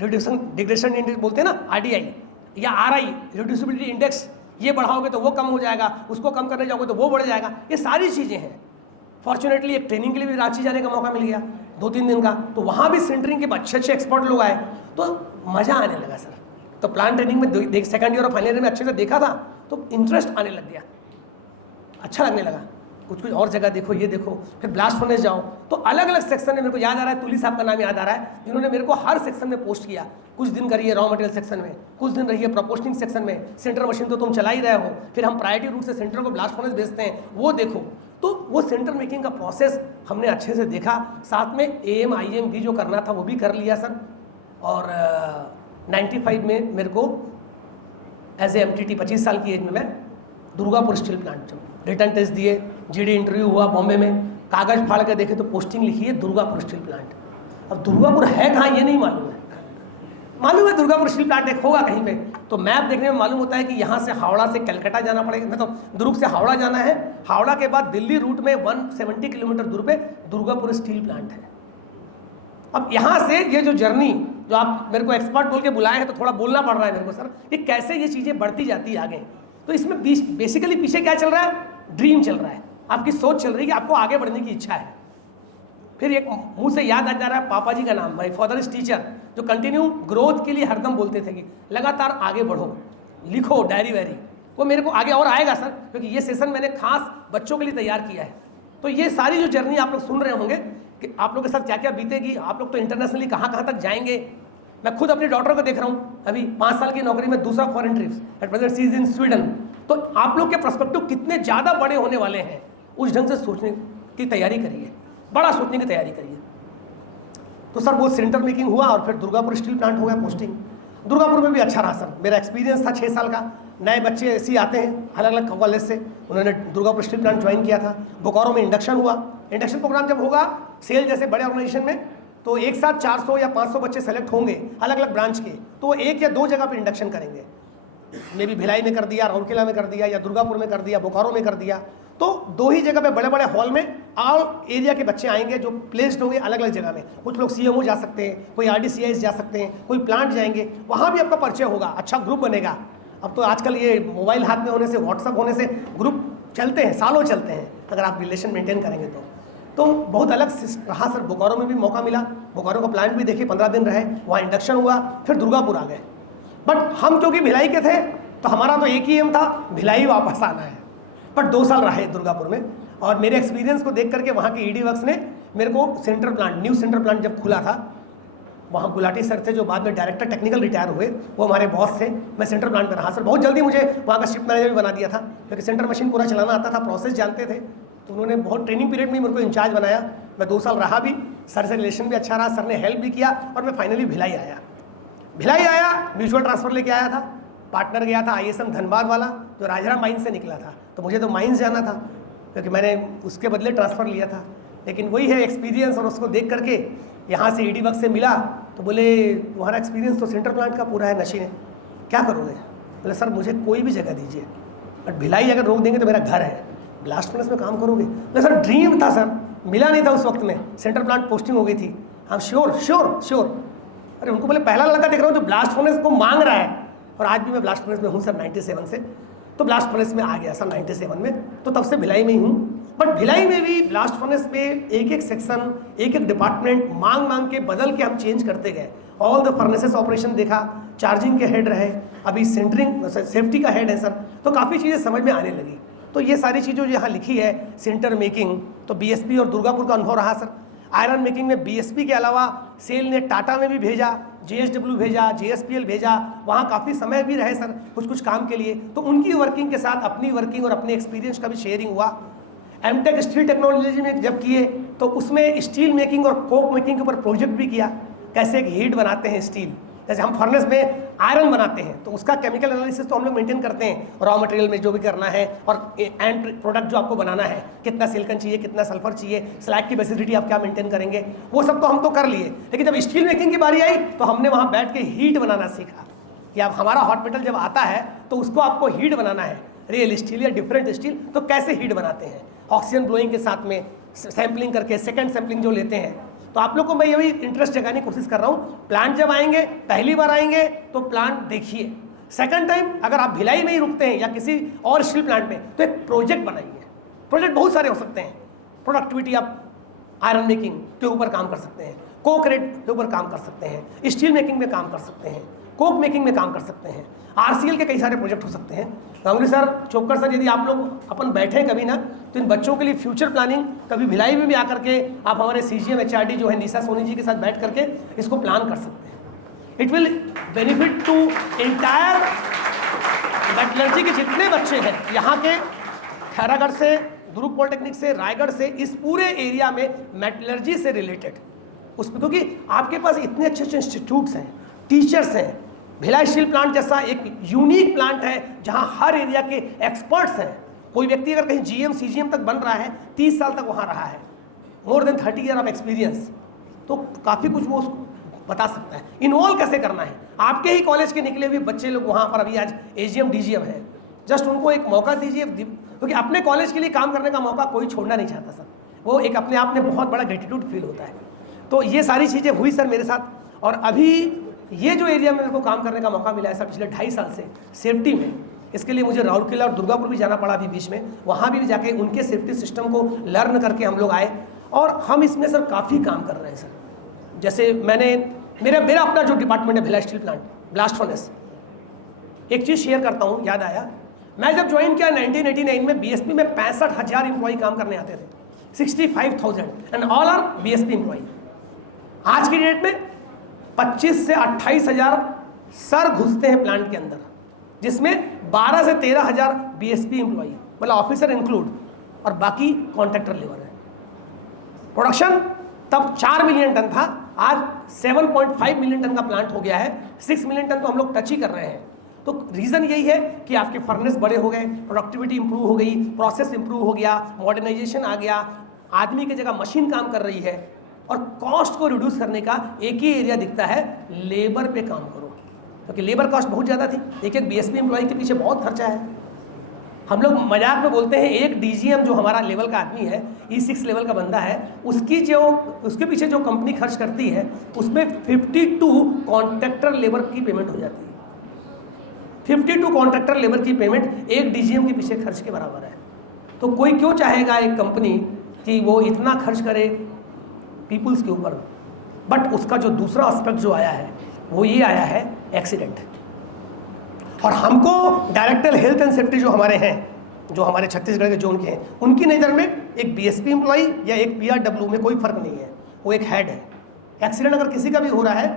reduction degradation index बोलते हैं ना, RDI या RI, रिड्यूसिबिलिटी इंडेक्स, ये बढ़ाओगे तो वो कम हो जाएगा, उसको कम करने जाओगे तो वो बढ़ जाएगा। ये सारी चीज़ें हैं। फॉर्चुनेटली एक ट्रेनिंग के लिए भी रांची जाने का मौका मिल गया 2-3 दिन का, तो वहाँ भी सेंटरिंग के अच्छे एक्सपर्ट लोग आए तो मज़ा आने लगा सर। तो प्लांट ट्रेनिंग में सेकंड ईयर और फाइनल ईयर में अच्छे से देखा था तो इंटरेस्ट आने लग गया, अच्छा लगने लगा। कुछ और जगह देखो, ये देखो, फिर ब्लास्ट फर्नेस जाओ, तो अलग अलग सेक्शन में मेरे को याद आ रहा है, तुली साहब का नाम याद आ रहा है, जिन्होंने मेरे को हर सेक्शन में पोस्ट किया। कुछ दिन करिए रॉ मटेरियल सेक्शन में, कुछ दिन रहिए प्रोपोर्शनिंग सेक्शन में, सेंटर मशीन तो तुम चला ही रहे हो, फिर हम प्रायोरिटी रूट से सेंटर को ब्लास्ट फर्नेस भेजते हैं, वो देखो। तो वो सेंटर मेकिंग का प्रोसेस हमने अच्छे से देखा। साथ में AM IM भी जो करना था वो भी कर लिया सर। और 95 में मेरे को एज ए MTT 25 साल की एज में मैं Durgapur steel plant written test दिए, GD इंटरव्यू हुआ बॉम्बे में, कागज़ फाड़ के देखे तो पोस्टिंग लिखी है दुर्गापुर स्टील प्लांट। अब दुर्गापुर है कहाँ ये नहीं मालूम है, मालूम है दुर्गापुर स्टील प्लांट एक होगा कहीं पे, तो मैप देखने में मालूम होता है कि यहाँ से हावड़ा से कलकत्ता जाना पड़ेगा, मतलब दुर्ग से हावड़ा जाना है, हावड़ा के बाद दिल्ली रूट में 170 किलोमीटर दूर पे दुर्गापुर स्टील प्लांट है। अब यहाँ से ये जो जर्नी, जो आप मेरे को एक्सपर्ट बोल के बुलाए हैं तो थोड़ा बोलना पड़ रहा है मेरे को सर, कि कैसे ये चीज़ें बढ़ती जाती है आगे। तो इसमें बेसिकली पीछे क्या चल रहा है, ड्रीम चल रहा है, आपकी सोच चल रही है कि आपको आगे बढ़ने की इच्छा है। फिर एक मुंह से याद आ जा रहा है पापा जी का नाम, माय फादर इज टीचर, जो कंटिन्यू ग्रोथ के लिए हरदम बोलते थे कि लगातार आगे बढ़ो, लिखो डायरी वायरी। वो मेरे को आगे और आएगा सर, क्योंकि ये सेशन मैंने खास बच्चों के लिए तैयार किया है। तो ये सारी जो जर्नी आप लोग सुन रहे होंगे कि आप लोग के साथ क्या क्या बीतेगी, आप लोग तो इंटरनेशनली कहाँ तक जाएंगे। मैं खुद अपनी डॉटर को देख रहा हूँ, अभी 5 साल की नौकरी में दूसरा foreign trips, at present she is in Sweden. तो आप लोग के पर्सपेक्टिव कितने ज़्यादा बड़े होने वाले हैं, उस ढंग से सोचने की तैयारी करिए, बड़ा सोचने की तैयारी करिए। तो सर वो सेंटर मेकिंग हुआ और फिर दुर्गापुर स्टील प्लांट हो गया पोस्टिंग। दुर्गापुर में भी अच्छा रहा सर, मेरा एक्सपीरियंस था 6 साल का। नए बच्चे ऐसे ही आते हैं अलग अलग कॉलेज से, उन्होंने दुर्गापुर स्टील प्लांट ज्वाइन किया था। बोकारो में इंडक्शन हुआ। इंडक्शन प्रोग्राम जब होगा सेल जैसे बड़े ऑर्गेनाइजेशन में, तो एक साथ 400 या 500 बच्चे सेलेक्ट होंगे अलग अलग ब्रांच के, तो वो 1 या 2 जगह पर इंडक्शन करेंगे। मे भी भिलाई में कर दिया, राउरकेला में कर दिया, या दुर्गापुर में कर दिया, बोकारो में कर दिया। तो 2 ही जगह पे बड़े बड़े हॉल में ऑल एरिया के बच्चे आएंगे जो प्लेस्ड होंगे अलग अलग जगह में। कुछ लोग सीएमओ जा सकते हैं, कोई RDCIS जा सकते हैं, कोई प्लांट जाएंगे, वहाँ भी आपका परिचय होगा, अच्छा ग्रुप बनेगा। अब तो आजकल ये मोबाइल हाथ में होने से, व्हाट्सअप होने से ग्रुप चलते हैं, सालों चलते हैं, अगर आप रिलेशन मेंटेन करेंगे तो बहुत अलग रहा सर। बोकारो में भी मौका मिला, बोकारो का प्लांट भी देखे, 15 दिन रहे, वहाँ इंडक्शन हुआ, फिर दुर्गापुर आ गए। बट हम क्योंकि भिलाई के थे तो हमारा तो एक ही एम था, भिलाई वापस आना है। बट 2 साल रहे दुर्गापुर में, और मेरे एक्सपीरियंस को देख करके वहाँ के ED वर्क्स ने मेरे को central plant, new central plant जब खुला था, वहाँ गुलाटी सर थे जो बाद में डायरेक्टर टेक्निकल रिटायर हुए, वो हमारे बॉस थे। मैं सेंट्रल प्लांट में रहा सर, बहुत जल्दी मुझे वहाँ का शिफ्ट मैनेजर भी बना दिया था, क्योंकि सेंटर मशीन पूरा चलाना आता था, प्रोसेस जानते थे। तो उन्होंने बहुत ट्रेनिंग पीरियड में मेरे को इंचार्ज बनाया। मैं 2 साल रहा भी, सर से रिलेशन भी अच्छा रहा, सर ने हेल्प भी किया, और मैं फाइनली भिलाई आया। म्यूचुअल ट्रांसफर लेके आया था, पार्टनर गया था ISM धनबाद वाला, जो राजरा माइंस से निकला था, तो मुझे तो माइंस जाना था, क्योंकि मैंने उसके बदले ट्रांसफ़र लिया था। लेकिन वही है एक्सपीरियंस, और उसको देख करके यहाँ से ED वर्क से मिला, तो बोले तुम्हारा एक्सपीरियंस तो सेंट्रल प्लांट का पूरा है, नशीन है, क्या करोगे? बोले सर मुझे कोई भी जगह दीजिए, बट भिलाई अगर रोक देंगे तो मेरा घर है, ब्लास्ट फर्नेस में काम करोगे? बोले सर ड्रीम था सर, मिला नहीं था उस वक्त में, सेंट्रल प्लांट पोस्टिंग हो गई थी। हाँ श्योर। अरे उनको बोले पहला लड़का देख रहा हूँ जो ब्लास्ट फर्नेस को मांग रहा है, और आज भी मैं ब्लास्ट फर्नेस में हूँ सर 97 से, तो ब्लास्ट फर्नेस में आ गया सर 97 में, तो तब से भिलाई में ही हूँ। बट भिलाई में भी ब्लास्ट फर्नेस में एक सेक्शन, एक डिपार्टमेंट मांग के बदल के हम चेंज करते गए। ऑल द फर्नेसेस ऑपरेशन देखा, चार्जिंग के हेड रहे, अभी सेंटरिंग सेफ्टी का हेड है सर, तो काफ़ी चीज़ें समझ में आने लगी। तो ये सारी चीज़ें जो यहाँ लिखी है, सेंटर मेकिंग, तो BSP और दुर्गापुर का अनुभव रहा सर। आयरन मेकिंग में BSP के अलावा सेल ने टाटा में भी भेजा, JSW भेजा, JSPL भेजा, वहाँ काफ़ी समय भी रहे सर कुछ काम के लिए। तो उनकी वर्किंग के साथ अपनी वर्किंग और अपने एक्सपीरियंस का भी शेयरिंग हुआ। MTech स्टील टेक्नोलॉजी में जब किए तो उसमें स्टील मेकिंग और कोक मेकिंग के ऊपर प्रोजेक्ट भी किया, कैसे एक हीट बनाते हैं स्टील, जैसे हम फर्नेस में आयरन बनाते हैं तो उसका केमिकल एनालिसिस तो हम लोग मेंटेन करते हैं, रॉ मटेरियल में जो भी करना है, और एंड प्रोडक्ट जो आपको बनाना है, कितना सिलिकॉन चाहिए, कितना सल्फर चाहिए, स्लैग की बेसिसिटी आप क्या मेंटेन करेंगे, वो सब तो हम तो कर लिए। लेकिन जब स्टील मेकिंग की बारी आई तो हमने वहाँ बैठ के हीट बनाना सीखा कि आप हमारा हॉट मेटल जब आता है तो उसको आपको हीट बनाना है, रियल स्टील या डिफरेंट स्टील, तो कैसे हीट बनाते हैं, ऑक्सीजन ब्लोइंग के साथ में सैम्पलिंग करके, सेकेंड सैम्पलिंग जो लेते हैं। तो आप लोग को मैं यही इंटरेस्ट जगाने की कोशिश कर रहा हूँ। प्लांट जब आएंगे, पहली बार आएंगे तो प्लांट देखिए, सेकंड टाइम अगर आप भिलाई में ही रुकते हैं या किसी और स्टील प्लांट में तो एक प्रोजेक्ट बनाइए। प्रोजेक्ट बहुत सारे हो सकते हैं, प्रोडक्टिविटी आप आयरन मेकिंग के ऊपर काम कर सकते हैं, कोक रेट के ऊपर काम कर सकते हैं, स्टील मेकिंग में काम कर सकते हैं, कोक मेकिंग में काम कर सकते हैं, RCL के कई सारे प्रोजेक्ट हो सकते हैं। गांगुली सर, चोपकर सर, यदि आप लोग अपन बैठे कभी ना तो इन बच्चों के लिए फ्यूचर प्लानिंग कभी भिलाई में भी आकर के आप हमारे CGM HRD जो है निशा सोनी जी के साथ बैठ करके इसको प्लान कर सकते हैं। It will benefit to entire metallurgy के जितने बच्चे हैं यहाँ के, खैरागढ़ से, दुर्ग पॉलिटेक्निक से, रायगढ़ से, इस पूरे एरिया में मेटलर्जी से रिलेटेड उसमें, क्योंकि आपके पास इतने अच्छे अच्छे इंस्टीट्यूट्स हैं, टीचर्स हैं। भिलाई स्टील प्लांट जैसा एक यूनिक प्लांट है जहां हर एरिया के एक्सपर्ट्स हैं। कोई व्यक्ति अगर कहीं GM CGM तक बन रहा है, 30 साल तक वहां रहा है, more than 30 year of experience, तो काफ़ी कुछ वो उसको बता सकता है। इन्वॉल्व कैसे करना है, आपके ही कॉलेज के निकले हुए बच्चे लोग वहाँ पर अभी आज AGM DGM है, जस्ट उनको एक मौका दीजिए, क्योंकि अपने कॉलेज के लिए काम करने का मौका कोई छोड़ना नहीं चाहता सर, वो एक अपने आप में बहुत बड़ा ग्रेटिट्यूड फील होता है। तो ये सारी चीज़ें हुई सर मेरे साथ, और अभी ये जो एरिया में मेरे को काम करने का मौका मिला है सर पिछले 2.5 साल से सेफ्टी में, इसके लिए मुझे राउरकेला और दुर्गापुर भी जाना पड़ा अभी बीच में, वहाँ भी जाके उनके सेफ्टी सिस्टम को लर्न करके हम लोग आए, और हम इसमें सर काफ़ी काम कर रहे हैं सर। जैसे मेरा अपना जो डिपार्टमेंट है Bhilai steel plant blast furnace, एक चीज़ शेयर करता हूँ, याद आया, मैं जब ज्वाइन किया 1989 में BSP में 65,000 एम्प्लॉय काम करने आते थे, 65,000 and all are BSP employ. आज की डेट में 25 से 28,000 सर घुसते हैं प्लांट के अंदर, जिसमें 12 से 13,000 BSP एम्प्लॉय, मतलब ऑफिसर इंक्लूड, और बाकी कॉन्ट्रैक्टर लेबर है। प्रोडक्शन तब 4 मिलियन टन था, आज 7.5 मिलियन टन का प्लांट हो गया है, 6 मिलियन टन तो हम लोग टच ही कर रहे हैं। तो रीज़न यही है कि आपके फर्नेस बड़े हो गए, प्रोडक्टिविटी इंप्रूव हो गई, प्रोसेस इंप्रूव हो गया, मॉडर्नाइजेशन आ गया, आदमी की जगह मशीन काम कर रही है। और कॉस्ट को रिड्यूस करने का एक ही एरिया दिखता है, लेबर पे काम करो, क्योंकि लेबर कॉस्ट बहुत ज़्यादा थी। एक बीएसपी एम्प्लॉय के पीछे बहुत खर्चा है। हम लोग मजाक में बोलते हैं एक डीजीएम जो हमारा लेवल का आदमी है, E6 लेवल का बंदा है, उसके पीछे जो कंपनी खर्च करती है उसमें 52 कॉन्ट्रैक्टर लेबर की पेमेंट हो जाती है। 52 कॉन्ट्रैक्टर लेबर की पेमेंट एक डीजीएम के पीछे खर्च के बराबर है। तो कोई क्यों चाहेगा एक कंपनी कि वो इतना खर्च करे पीपुल्स के ऊपर। बट उसका जो दूसरा एस्पेक्ट जो आया है वो ये आया है एक्सीडेंट। और हमको डायरेक्टर हेल्थ एंड सेफ्टी जो हमारे हैं, जो हमारे छत्तीसगढ़ के जोन के हैं, उनकी नज़र में एक बीएसपी एम्प्लॉई या एक पीआरडब्ल्यू में कोई फ़र्क नहीं है, वो एक हेड है। एक्सीडेंट अगर किसी का भी हो रहा है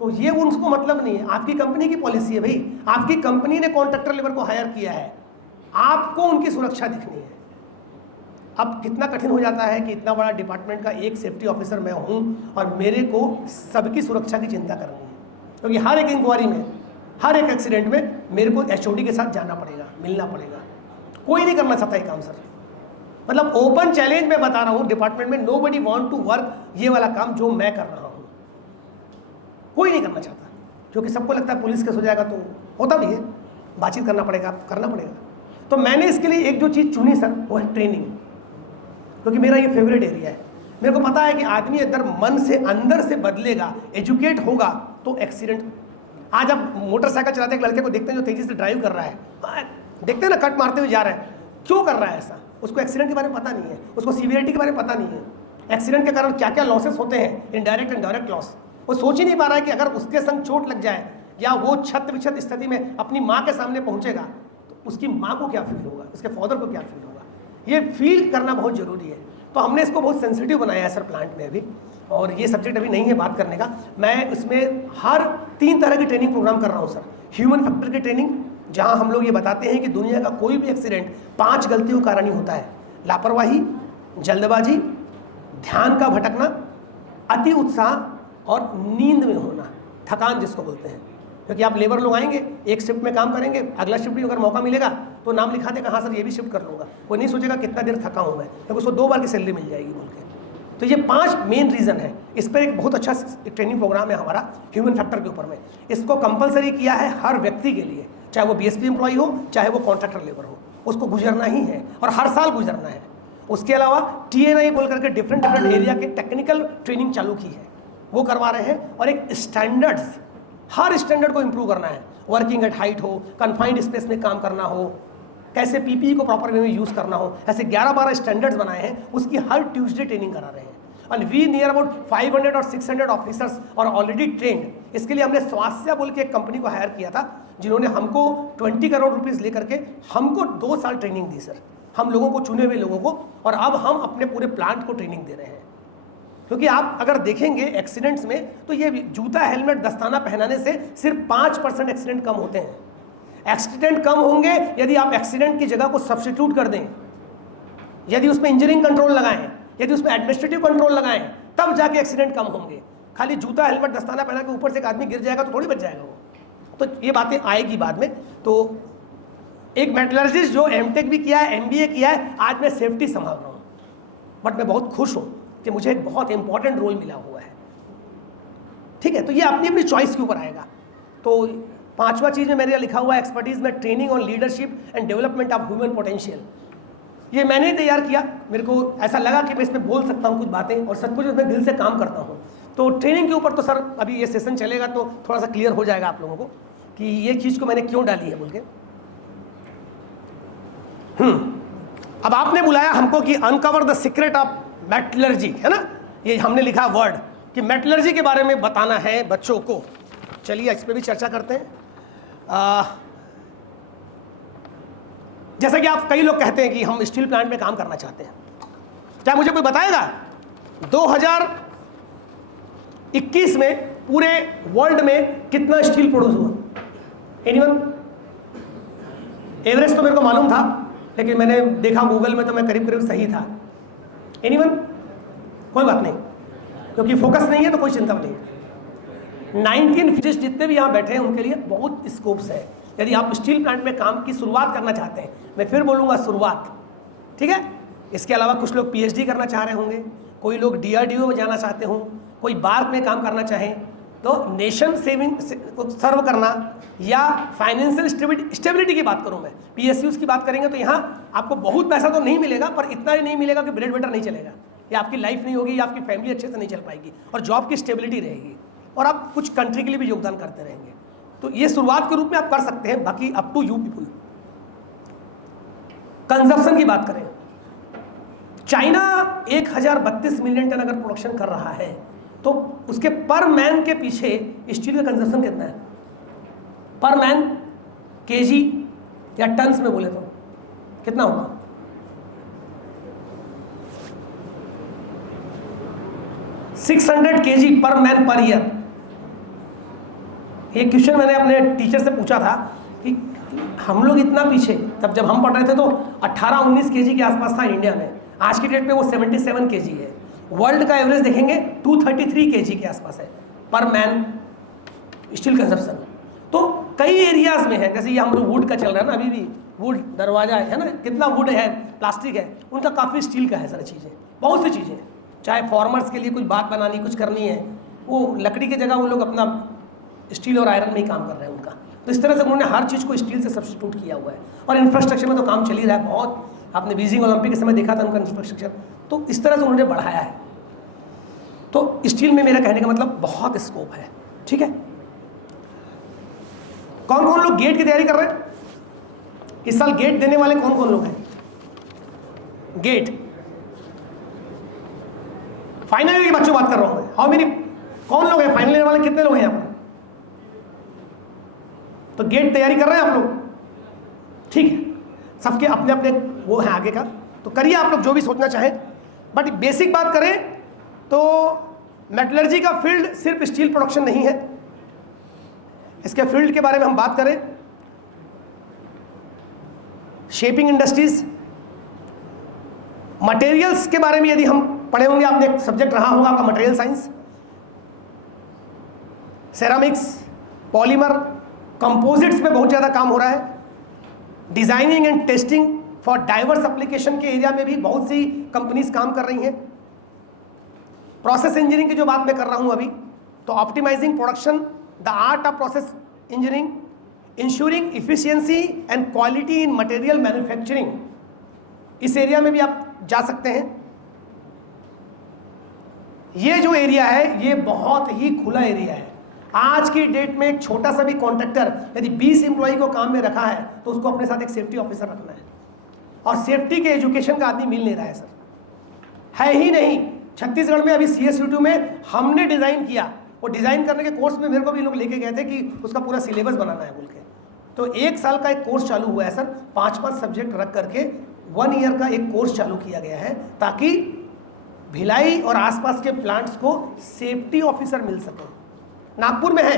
तो ये उनको मतलब नहीं है, आपकी कंपनी की पॉलिसी है भाई, आपकी कंपनी ने कॉन्ट्रैक्टर लेबर को हायर किया है, आपको उनकी सुरक्षा दिखनी है। अब कितना कठिन हो जाता है कि इतना बड़ा डिपार्टमेंट का एक सेफ्टी ऑफिसर मैं हूँ और मेरे को सबकी सुरक्षा की चिंता करनी है, क्योंकि हर एक इंक्वायरी में, हर एक एक्सीडेंट में मेरे को एचओडी के साथ जाना पड़ेगा, मिलना पड़ेगा। कोई नहीं करना चाहता ये काम सर, मतलब ओपन चैलेंज मैं बता रहा हूँ डिपार्टमेंट में, नोबडी वांट टू वर्क ये वाला काम जो मैं कर रहा हूँ, कोई नहीं करना चाहता, क्योंकि सबको लगता है पुलिस केस हो जाएगा। तो होता भी है, बातचीत करना पड़ेगा, करना पड़ेगा। तो मैंने इसके लिए एक जो चीज़ चुनी सर वो है ट्रेनिंग, क्योंकि मेरा ये फेवरेट एरिया है। मेरे को पता है कि आदमी अगर मन से अंदर से बदलेगा, एजुकेट होगा तो एक्सीडेंट। आज आप मोटरसाइकिल चलाते एक लड़के को देखते हैं जो तेजी से ड्राइव कर रहा है, देखते हैं ना कट मारते हुए जा रहा है, क्यों कर रहा है ऐसा? उसको एक्सीडेंट के बारे में पता नहीं है, उसको सीवियरिटी के बारे में पता नहीं है, एक्सीडेंट के कारण क्या क्या लॉसेस होते हैं, इनडायरेक्ट एंड डायरेक्ट लॉस। वो सोच ही नहीं पा रहा है कि अगर उसके संग चोट लग जाए या वो छत विछत स्थिति में अपनी माँ के सामने पहुँचेगा तो उसकी माँ को क्या फील होगा, उसके फादर को क्या फील होगा, ये फील करना बहुत ज़रूरी है। तो हमने इसको बहुत सेंसिटिव बनाया है सर प्लांट में अभी, और ये सब्जेक्ट अभी नहीं है बात करने का। मैं इसमें हर 3 तरह की ट्रेनिंग प्रोग्राम कर रहा हूँ सर। ह्यूमन फैक्टर की ट्रेनिंग, जहाँ हम लोग ये बताते हैं कि दुनिया का कोई भी एक्सीडेंट 5 गलतियों के कारण ही होता है: लापरवाही, जल्दबाजी, ध्यान का भटकना, अति उत्साह और नींद में होना, थकान जिसको बोलते हैं। क्योंकि आप लेबर लोग आएंगे, एक शिफ्ट में काम करेंगे, अगला शिफ्ट भी अगर मौका मिलेगा तो नाम लिखा देगा, हाँ सर ये भी शिफ्ट कर लूँगा। वो नहीं सोचेगा कितना देर थका हूँ मैं, क्योंकि उसको 2 बार की सैलरी मिल जाएगी बोल के। तो ये 5 मेन रीज़न है। इस पर एक बहुत अच्छा ट्रेनिंग प्रोग्राम है हमारा ह्यूमन फैक्टर के ऊपर में। इसको कंपलसरी किया है हर व्यक्ति के लिए, चाहे वो बीएसपी एम्प्लॉय हो, चाहे वो कॉन्ट्रैक्टर लेबर हो, उसको गुजरना ही है और हर साल गुजरना है। उसके अलावा TNI बोल करके डिफरेंट एरिया के टेक्निकल ट्रेनिंग चालू की है, वो करवा रहे हैं। और एक स्टैंडर्ड्स, हर स्टैंडर्ड को इम्प्रूव करना है। वर्किंग एट हाइट हो, कन्फाइंड स्पेस में काम करना हो, कैसे PPE को प्रॉपर वे में यूज़ करना हो, ऐसे 11-12 स्टैंडर्ड्स बनाए हैं। उसकी हर ट्यूसडे ट्रेनिंग करा रहे हैं। और वी नियर अबाउट 500 और 600 ऑफिसर्स और ऑलरेडी ट्रेंड। इसके लिए हमने स्वास्थ्य बोल के एक कंपनी को हायर किया था, जिन्होंने हमको 20 करोड़ रुपीज़ लेकर के हमको 2 साल ट्रेनिंग दी सर, हम लोगों को, चुने हुए लोगों को। और अब हम अपने पूरे प्लांट को ट्रेनिंग दे रहे हैं। क्योंकि आप अगर देखेंगे एक्सीडेंट्स में तो ये जूता, हेलमेट, दस्ताना पहनाने से सिर्फ 5% एक्सीडेंट कम होते हैं। एक्सीडेंट कम होंगे यदि आप एक्सीडेंट की जगह को सब्स्टिट्यूट कर दें, यदि उसमें इंजीनियरिंग कंट्रोल लगाएं, यदि उसमें एडमिनिस्ट्रेटिव कंट्रोल लगाएं, तब जाके एक्सीडेंट कम होंगे। खाली जूता, हेलमेट, दस्ताना पहना के ऊपर से एक आदमी गिर जाएगा तो थोड़ी बच जाएगा वो। तो ये बातें आएगी बाद में। तो एक मेटलर्जिस्ट जो M.Tech भी किया है, MBA किया है, आज मैं सेफ्टी संभाल रहा हूँ। बट मैं बहुत खुश हूँ कि मुझे एक बहुत इंपॉर्टेंट रोल मिला हुआ है। ठीक है, तो ये अपनी अपनी चॉइस के ऊपर आएगा। तो 5वां चीज़ में मेरे लिखा हुआ है एक्सपर्टीज में training on leadership and development of human potential. ये मैंने तैयार किया, मेरे को ऐसा लगा कि मैं इसमें बोल सकता हूँ कुछ बातें, और सचमुच मैं दिल से काम करता हूँ। तो ट्रेनिंग के ऊपर तो सर अभी ये सेशन चलेगा तो थोड़ा सा क्लियर हो जाएगा आप लोगों को कि ये चीज़ को मैंने क्यों डाली है बोल के। अब आपने बुलाया हमको कि uncover the secret of metallurgy, है ना, ये हमने लिखा वर्ड कि मेटलर्जी के बारे में बताना है बच्चों को। चलिए इस पर भी चर्चा करते हैं। जैसा कि आप कई लोग कहते हैं कि हम स्टील प्लांट में काम करना चाहते हैं, क्या मुझे कोई बताएगा 2021 में पूरे वर्ल्ड में कितना स्टील प्रोड्यूस हुआ? एनीवन? एवरेज तो मेरे को मालूम था, लेकिन मैंने देखा गूगल में तो मैं करीब करीब सही था। एनीवन? कोई बात नहीं, क्योंकि फोकस नहीं है तो कोई चिंता नहीं है। 19 फिजिस्ट जितने भी यहाँ बैठे हैं उनके लिए बहुत स्कोप्स है। यदि आप स्टील प्लांट में काम की शुरुआत करना चाहते हैं, मैं फिर बोलूँगा शुरुआत, ठीक है। इसके अलावा कुछ लोग पीएचडी करना चाह रहे होंगे, कोई लोग डीआरडीओ में जाना चाहते हों, कोई बार्क में काम करना चाहें, तो नेशन सेविंग सर्व करना या फाइनेंशियल स्टेबिलिटी की बात करूं मैं, पीएसयूज की बात करेंगे तो यहाँ आपको बहुत पैसा तो नहीं मिलेगा, पर इतना ही नहीं मिलेगा कि ब्रेड बटर नहीं चलेगा, या आपकी लाइफ नहीं होगी, या आपकी फैमिली अच्छे से नहीं चल पाएगी, और जॉब की स्टेबिलिटी रहेगी, और आप कुछ कंट्री के लिए भी योगदान करते रहेंगे। तो ये शुरुआत के रूप में आप कर सकते हैं, बाकी up to you people. Consumption की बात करें, चाइना 1032 मिलियन टन अगर प्रोडक्शन कर रहा है तो उसके पर मैन के पीछे स्टील का कंजप्शन कितना है? पर मैन केजी या टन्स में बोले तो कितना होगा? $600 kg पर मैन पर ईयर। ये क्वेश्चन मैंने अपने टीचर से पूछा था कि हम लोग इतना पीछे, तब जब हम पढ़ रहे थे तो 18-19 kg के आसपास था इंडिया में, आज की डेट में वो 77 kg है। वर्ल्ड का एवरेज देखेंगे 233 kg के आसपास है पर मैन स्टील कंजप्शन। तो कई एरियाज में है, जैसे ये हम लोग वुड का चल रहा है ना, अभी भी वुड दरवाजा है ना, कितना वुड है, प्लास्टिक है, उनका काफ़ी स्टील का है सारी चीज़ें, बहुत सी चीज़ें। चाहे फार्मर्स के लिए कुछ बात बनानी, कुछ करनी है, वो लकड़ी की जगह वो लोग अपना स्टील और आयरन में ही काम कर रहे हैं उनका। तो इस तरह से उन्होंने हर चीज़ को स्टील से सब्स्टिट्यूट किया हुआ है, और इंफ्रास्ट्रक्चर में तो काम चल ही रहा है बहुत। आपने बीजिंग ओलंपिक के समय देखा था उनका इंफ्रास्ट्रक्चर, तो इस तरह से उन्होंने बढ़ाया है। तो स्टील में मेरा कहने का मतलब बहुत स्कोप है, ठीक है। कौन कौन लोग गेट की तैयारी कर रहे हैं इस साल? गेट देने वाले कौन कौन लोग हैं? गेट फाइनल ईयर के बच्चों बात कर रहा हूं मैं। हाउ मेनी, कौन लोग हैं फाइनल ईयर वाले? कितने लोग हैं यहाँ पर? तो गेट तैयारी कर रहे हैं आप लोग, ठीक है। सबके अपने अपने वो है आगे का, तो करिए आप लोग जो भी सोचना चाहें। बट बेसिक बात करें तो मेटलर्जी का फील्ड सिर्फ स्टील प्रोडक्शन नहीं है। इसके फील्ड के बारे में हम बात करें, शेपिंग इंडस्ट्रीज, मटेरियल्स के बारे में यदि हम पढ़े होंगे, आपने एक सब्जेक्ट रहा होगा आपका material science, ceramics, polymer, composites में बहुत ज़्यादा काम हो रहा है। Designing and testing for diverse application के एरिया में भी बहुत सी कंपनीज काम कर रही हैं। प्रोसेस इंजीनियरिंग की जो बात मैं कर रहा हूं अभी, तो optimizing production, the art of process engineering, ensuring efficiency and quality in material manufacturing, इस एरिया में भी आप जा सकते हैं। ये जो एरिया है ये बहुत ही खुला एरिया है। आज की डेट में एक छोटा सा भी कॉन्ट्रैक्टर यदि 20 एम्प्लॉई को काम में रखा है तो उसको अपने साथ एक सेफ्टी ऑफिसर रखना है, और सेफ्टी के एजुकेशन का आदमी मिल नहीं रहा है सर, है ही नहीं। छत्तीसगढ़ में अभी CSUT में हमने डिज़ाइन किया, वो डिज़ाइन करने के कोर्स में मेरे को भी लोग लेके गए थे कि उसका पूरा सिलेबस बनाना है बोल के। तो 1 साल का एक कोर्स चालू हुआ है सर, 5-5 सब्जेक्ट रख करके 1 ईयर का एक कोर्स चालू किया गया है, ताकि भिलाई और आसपास के प्लांट्स को सेफ्टी ऑफिसर मिल सके। नागपुर में है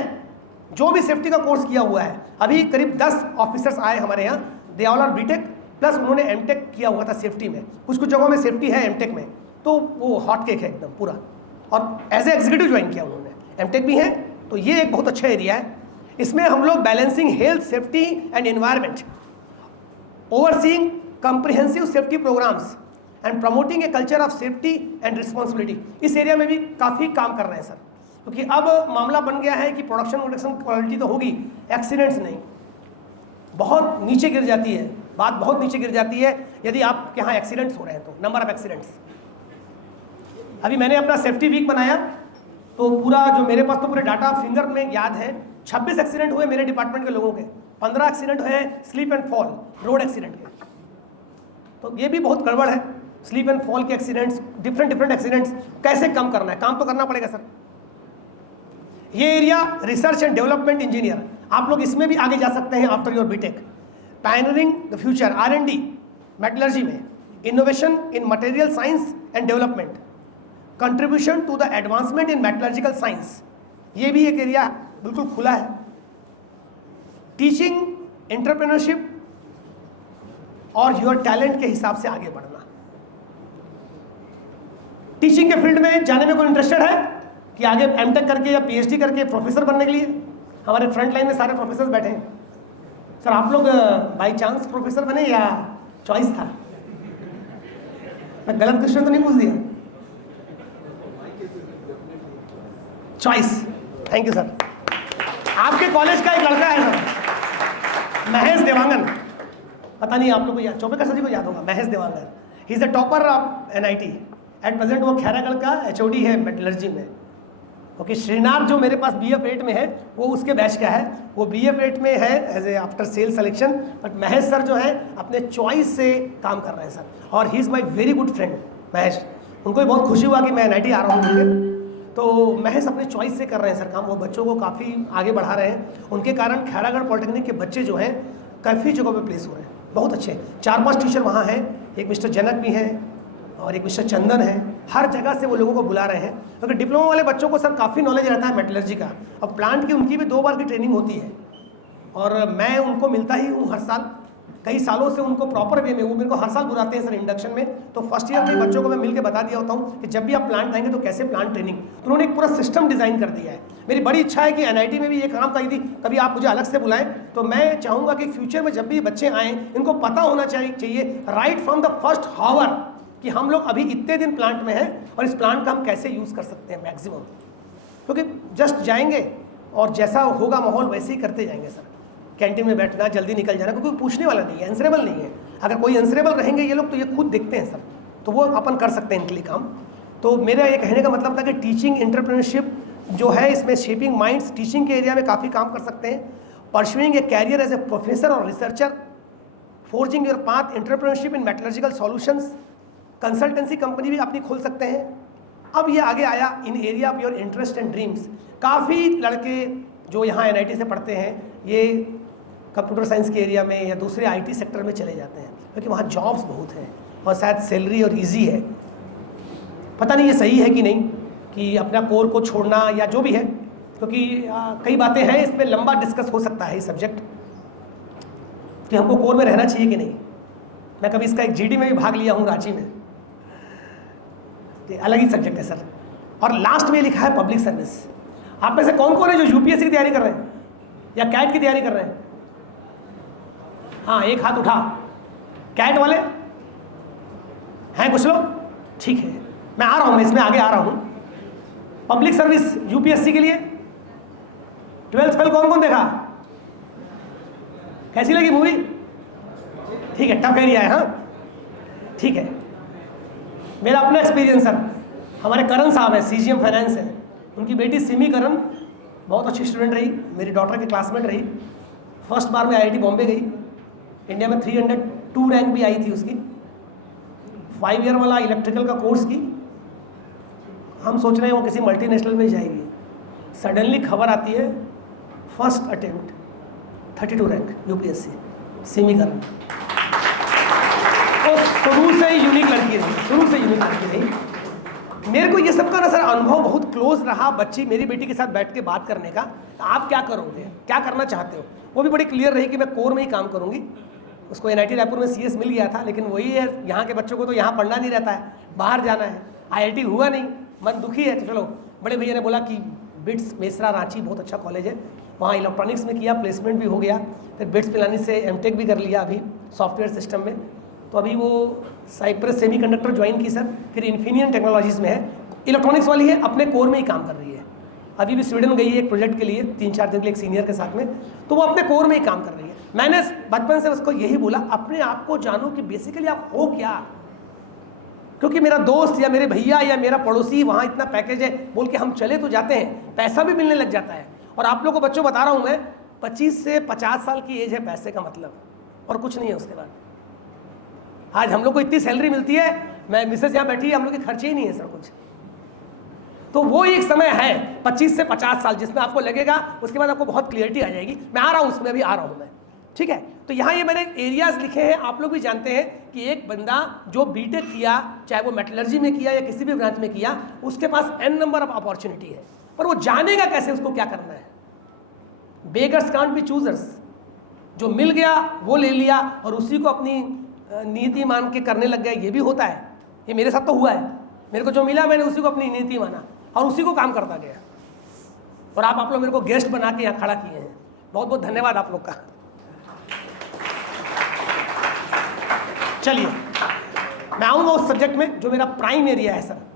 जो भी सेफ्टी का कोर्स किया हुआ है, अभी करीब 10 ऑफिसर्स आए हमारे यहाँ, they all are BTech plus उन्होंने एमटेक किया हुआ था सेफ्टी में। कुछ कुछ जगहों में सेफ्टी है एमटेक में, तो वो हॉट केक है एकदम पूरा, और एज ए एग्जीक्यूटिव ज्वाइन किया उन्होंने, एमटेक भी है। तो ये एक बहुत अच्छा एरिया है। इसमें हम लोग balancing health, safety and environment, overseeing comprehensive safety programs and promoting a culture of safety and responsibility, इस एरिया में भी काफ़ी काम कर रहे हैं सर। क्योंकि अब मामला बन गया है कि प्रोडक्शन क्वालिटी तो होगी, एक्सीडेंट्स नहीं, बहुत नीचे गिर जाती है बात, बहुत नीचे गिर जाती है यदि आपके यहाँ एक्सीडेंट्स हो रहे हैं तो, नंबर ऑफ एक्सीडेंट्स। अभी मैंने अपना सेफ्टी वीक बनाया तो पूरा जो मेरे पास तो पूरे डाटा फिंगर में याद है, 26 एक्सीडेंट हुए मेरे डिपार्टमेंट के लोगों के, 15 एक्सीडेंट हुए sleep and fall road accident के। तो ये भी बहुत गड़बड़ है, स्लीप एंड फॉल के एक्सीडेंट्स, डिफरेंट एक्सीडेंट्स कैसे कम करना है, काम तो करना पड़ेगा सर। ये area research and development engineer, आप लोग इसमें भी आगे जा सकते हैं after your BTech. Pioneering the future, R&D metallurgy में, innovation in material science and development, contribution to the advancement in metallurgical science, ये भी एक एरिया बिल्कुल खुला है। टीचिंग, एंटरप्रेन्योरशिप और योर टैलेंट के हिसाब से आगे बढ़ना, टीचिंग के फील्ड में जाने में कोई इंटरेस्टेड है कि आगे एमटेक करके या पीएचडी करके प्रोफेसर बनने के लिए? हमारे फ्रंट लाइन में सारे प्रोफेसर बैठे हैं। सर आप लोग बाई चांस प्रोफेसर बने या चॉइस था? मैं गलत क्वेश्चन तो नहीं पूछ दिया? चॉइस। Thank you sir. आपके कॉलेज का एक लड़का है सर, महेश देवांगन, पता नहीं आप लोग को याद, चौबेकर सर जी को याद होगा, Mahesh Dewangan. He is the topper of NIT। At present वो खैरागढ़ का HOD है मेटलर्जी में। ओके, श्रीनाथ जो मेरे पास BF8 में है वो उसके बैच का है, वो BF8 में है as a after sale selection. But Mahesh sir जो है अपने चॉइस से काम कर रहे हैं सर, और he is my very good friend Mahesh. उनको भी बहुत खुशी हुआ कि मैं NIT आ रहा हूँ बोलकर। तो महेश अपने चॉइस से कर रहे हैं सर काम, वो बच्चों को काफ़ी आगे बढ़ा रहे हैं। उनके कारण खैरागढ़ पॉलिटेक्निक के बच्चे जो हैं काफ़ी जगहों पे प्लेस हो रहे हैं, बहुत अच्छे। 4-5 टीचर वहाँ हैं, एक मिस्टर जनक भी हैं और एक मिस्टर चंदन है। हर जगह से वो लोगों को बुला रहे हैं, क्योंकि डिप्लोमा वाले बच्चों को सर काफ़ी नॉलेज रहता है मेटलर्जी का, और प्लांट की उनकी भी 2 बार की ट्रेनिंग होती है। और मैं उनको मिलता ही हूँ हर साल, कई सालों से उनको प्रॉपर वे में, वो मेरे को हर साल बुलाते हैं सर इंडक्शन में। तो फर्स्ट ईयर के बच्चों को मैं मिलकर बता दिया होता हूँ कि जब भी आप प्लांट आएंगे तो कैसे प्लांट ट्रेनिंग, तो उन्होंने एक पूरा सिस्टम डिज़ाइन कर दिया है। मेरी बड़ी इच्छा है कि NIT में भी ये काम करी थी, कभी आप मुझे अलग से बुलाएं। तो मैं चाहूँगा कि फ्यूचर में जब भी बच्चे आएँ इनको पता होना चाहिए राइट फ्रॉम द फर्स्ट हावर कि हम लोग अभी इतने दिन प्लांट में हैं और इस प्लांट का हम कैसे यूज़ कर सकते हैं मैक्सिमम। क्योंकि जस्ट जाएंगे और जैसा होगा माहौल वैसे ही करते जाएंगे सर। कैंटीन में बैठना, जल्दी निकल जाना, क्योंकि पूछने वाला नहीं है, आंसरेबल नहीं है। अगर कोई आंसरेबल रहेंगे ये लोग तो ये खुद देखते हैं सर, तो वो अपन कर सकते हैं इनके लिए काम। तो मेरा ये कहने का मतलब था कि टीचिंग एंटरप्रेन्योरशिप जो है इसमें शेपिंग माइंड्स, टीचिंग के एरिया में काफ़ी काम कर सकते हैं। Pursuing a career as a professor और researcher, forging your path entrepreneurship in metallurgical solutions, consultancy company भी अपनी खोल सकते हैं। अब ये आगे आया in area of your interest and dreams. काफ़ी लड़के जो यहाँ NIT से पढ़ते हैं ये कंप्यूटर साइंस के एरिया में या दूसरे IT सेक्टर में चले जाते हैं, क्योंकि वहाँ जॉब्स बहुत हैं और शायद सैलरी और ईजी है। पता नहीं ये सही है कि नहीं कि अपना कोर को छोड़ना या जो भी है, क्योंकि कई बातें हैं, इसमें लंबा डिस्कस हो सकता है ये सब्जेक्ट कि हमको कोर में रहना चाहिए कि नहीं। मैं कभी इसका एक GD में भी भाग लिया हूँ रांची में, अलग ही सब्जेक्ट है सर। और लास्ट में लिखा है पब्लिक सर्विस। आप में से कौन कौन है जो UPSC की तैयारी कर रहे हैं या कैट की तैयारी कर रहे हैं? हाँ, एक हाथ उठा। कैट वाले हैं कुछ लोग? ठीक है, मैं आ रहा हूँ, मैं इसमें आगे आ रहा हूँ। पब्लिक सर्विस UPSC के लिए 12th फेल कौन कौन देखा? कैसी लगी मूवी? ठीक है, टफ एरिया है। हाँ ठीक है, मेरा अपना एक्सपीरियंस सर, हमारे करण साहब है, CGM फाइनेंस है, उनकी बेटी सिमी करण बहुत अच्छी स्टूडेंट रही, मेरी डॉटर की क्लासमेट रही। फर्स्ट बार में IIT बॉम्बे गई, इंडिया में 302 रैंक भी आई थी उसकी। 5 ईयर वाला इलेक्ट्रिकल का कोर्स की, हम सोच रहे हैं वो किसी मल्टीनेशनल में जाएगी। सडनली खबर आती है first attempt 32 rank UPSC, Simi Karan. तो शुरू से यूनिक लड़की रही, शुरू से यूनिक लड़की रही। मेरे को ये सब का ना सर अनुभव बहुत क्लोज रहा, बच्ची मेरी बेटी के साथ बैठ के बात करने का। आप क्या करोगे, क्या करना चाहते हो, वो भी बड़ी क्लियर रही कि मैं कोर में ही काम करूँगी। उसको NIT रायपुर में CS मिल गया था, लेकिन वही है, यहाँ के बच्चों को तो यहाँ पढ़ना नहीं रहता है, बाहर जाना है। IIT हुआ नहीं, मन दुखी है। तो चलो बड़े भैया ने बोला कि बिट्स मेसरा रांची बहुत अच्छा कॉलेज है, वहाँ इलेक्ट्रॉनिक्स में किया, प्लेसमेंट भी हो गया। फिर बिट्स पिलानी से MTech भी कर लिया अभी सॉफ्टवेयर सिस्टम में। तो अभी वो साइप्रस सेमीकंडक्टर ज्वाइन की सर, फिर इन्फिनियन टेक्नोलॉजीज़ में है, इलेक्ट्रॉनिक्स वाली है, अपने कोर में ही काम कर रही है। अभी भी स्वीडन गई है एक प्रोजेक्ट के लिए 3-4 दिन के लिए एक सीनियर के साथ में, तो वो अपने कोर में ही काम कर रही है। मैंने बचपन से उसको यही बोला, अपने आप को जानो कि बेसिकली आप हो क्या। क्योंकि मेरा दोस्त या मेरे भैया या मेरा पड़ोसी वहाँ इतना पैकेज है बोल के हम चले तो जाते हैं, पैसा भी मिलने लग जाता है। और आप लोगों को बच्चों बता रहा हूँ मैं, 25 से 50 साल की एज है पैसे का मतलब, और कुछ नहीं है उसके बाद। आज हम लोग को इतनी सैलरी मिलती है, मैं मिसेस यहाँ बैठी है, हम लोग के खर्चे ही नहीं है सर कुछ। तो वो एक समय है 25 से 50 साल जिसमें आपको लगेगा, उसके बाद आपको बहुत क्लियरिटी आ जाएगी। मैं आ रहा हूँ, उसमें भी आ रहा हूँ मैं, ठीक है। तो यहाँ ये मैंने एरियाज लिखे हैं, आप लोग भी जानते हैं कि एक बंदा जो BTech किया, चाहे वो मेटलर्जी में किया या किसी भी ब्रांच में किया, उसके पास n नंबर ऑफ अपॉर्चुनिटी है, पर वो जानेगा कैसे उसको क्या करना है। बेगर्स कांट बी चूजर्स, जो मिल गया वो ले लिया और उसी को अपनी नीति मान के करने लग गए, ये भी होता है। ये मेरे साथ तो हुआ है, मेरे को जो मिला मैंने उसी को अपनी नीति माना और उसी को काम करता गया, और आप लोग मेरे को गेस्ट बना के यहाँ खड़ा किए हैं। बहुत बहुत धन्यवाद आप लोग का। चलिए मैं आऊँगा उस सब्जेक्ट में जो मेरा प्राइम एरिया है सर।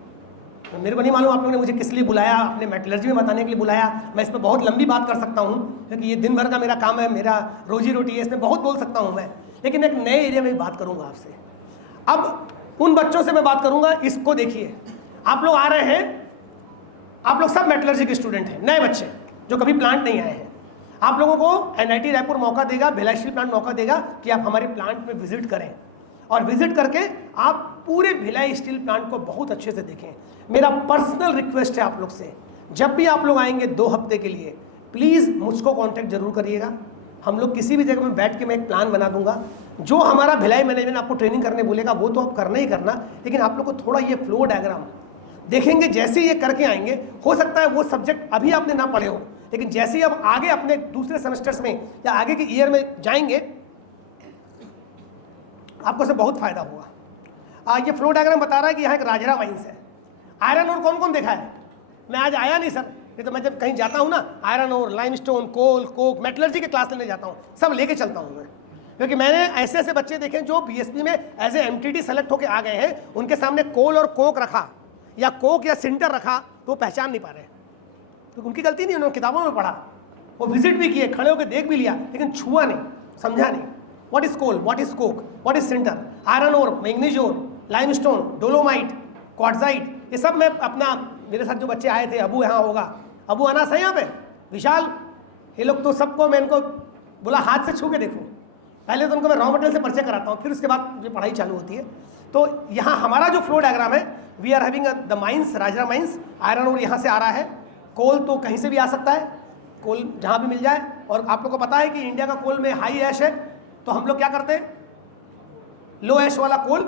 तो मेरे को नहीं मालूम आप लोगों ने मुझे किस लिए बुलाया, आपने मेटलर्जी में बताने के लिए बुलाया। मैं इस पर बहुत लंबी बात कर सकता हूँ क्योंकि ये दिन भर का मेरा काम है, मेरा रोजी रोटी है, इसमें बहुत बोल सकता हूँ मैं, लेकिन एक नए एरिया में बात करूँगा आपसे। अब उन बच्चों से मैं बात करूँगा, इसको देखिए, आप लोग आ रहे हैं, आप लोग सब मेटलर्जी के स्टूडेंट हैं, नए बच्चे जो कभी प्लांट नहीं आए हैं। आप लोगों को NIT रायपुर मौका देगा, भिलाई स्टील प्लांट मौका देगा कि आप हमारे प्लांट में विजिट करें और विजिट करके आप पूरे भिलाई स्टील प्लांट को बहुत अच्छे से देखें। मेरा पर्सनल रिक्वेस्ट है आप लोग से, जब भी आप लोग आएंगे 2 हफ्ते के लिए, प्लीज़ मुझको कांटेक्ट जरूर करिएगा। हम लोग किसी भी जगह में बैठ के मैं एक प्लान बना दूंगा। जो हमारा भिलाई मैनेजमेंट आपको ट्रेनिंग करने बोलेगा वो तो आप करना ही करना, लेकिन आप लोग को थोड़ा ये फ्लो डायग्राम देखेंगे, जैसे ये करके आएंगे, हो सकता है वो सब्जेक्ट अभी आपने ना पढ़े हो, लेकिन जैसे ही आप आगे अपने दूसरे सेमेस्टर्स में या आगे के ईयर में जाएंगे आपको से बहुत फायदा होगा। ये फ्लो डायग्राम बता रहा है कि यहाँ एक राजरा माइंस है। आयरन और कौन कौन देखा है? मैं आज आया नहीं सर, ये तो मैं जब कहीं जाता हूँ ना, आयरन और लाइमस्टोन, कोल, कोक, मेटलर्जी के क्लास लेने जाता हूँ, सब लेके चलता हूँ मैं, क्योंकि मैंने ऐसे ऐसे बच्चे देखे जो BSP में एज ए MTT सेलेक्ट होकर आ गए हैं, उनके सामने कोल और कोक रखा या कोक या सिंटर रखा तो वो पहचान नहीं पा रहे, तो उनकी गलती नहीं, उन्होंने किताबों में पढ़ा, वो विजिट भी किए, खड़े होकर देख भी लिया, लेकिन छुआ नहीं, समझा नहीं। What is coal, what is coke, what is sinter, iron ore, manganese ore, limestone, dolomite, quartzite, ये सब मैं अपना, मेरे साथ जो बच्चे आए थे, अबू यहाँ होगा, अबू अनास है यहाँ पे, विशाल, ये लोग तो सबको मैं इनको बोला हाथ से छू के देखो। पहले तो उनको मैं रॉ मटेरियल से परिचय कराता हूँ, फिर उसके बाद ये पढ़ाई चालू होती है। तो यहाँ हमारा जो फ्लो डायग्राम है, we are having the mines, Rajhara mines, iron ore यहाँ से आ रहा है, कोल तो कहीं से भी आ सकता है, कोल जहाँ भी मिल जाए। और आप लोग को पता है कि इंडिया का कोल में हाई ऐश है, तो हम लोग क्या करते हैं, लो ऐश वाला कोल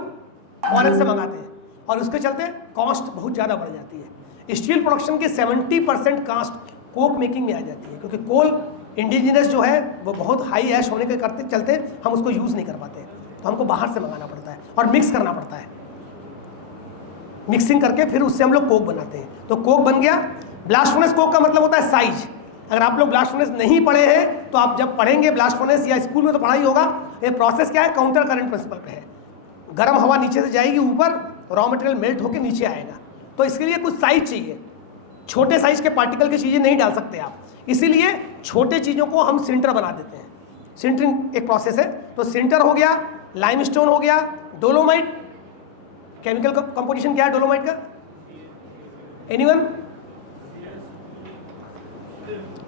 फॉरेन से मंगाते हैं, और उसके चलते कॉस्ट बहुत ज़्यादा बढ़ जाती है। स्टील प्रोडक्शन की 70% कास्ट कोक मेकिंग में आ जाती है, क्योंकि कोल इंडिजिनस जो है वो बहुत हाई ऐश होने के करते चलते हम उसको यूज़ नहीं कर पाते, तो हमको बाहर से मंगाना पड़ता है और मिक्स करना पड़ता है। मिक्सिंग करके फिर उससे हम लोग कोक बनाते हैं, तो कोक बन गया। ब्लास्ट फर्नेस कोक का मतलब होता है साइज। अगर आप लोग ब्लास्ट फर्नेस नहीं पढ़े हैं तो आप जब पढ़ेंगे ब्लास्ट फर्नेस, या स्कूल में तो पढ़ा ही होगा, ये प्रोसेस क्या है, काउंटर करंट प्रिंसिपल पे है। गर्म हवा नीचे से जाएगी ऊपर, रॉ मटेरियल मेल्ट होकर नीचे आएगा, तो इसके लिए कुछ साइज चाहिए। छोटे साइज के पार्टिकल की चीज़ें नहीं डाल सकते आप, इसीलिए छोटे चीज़ों को हम सिंटर बना देते हैं। सिंटरिंग एक प्रोसेस है, तो सिंटर हो गया, लाइमस्टोन हो गया, डोलोमाइट, केमिकल कंपोजिशन क्या है डोलोमाइट का, एनीवन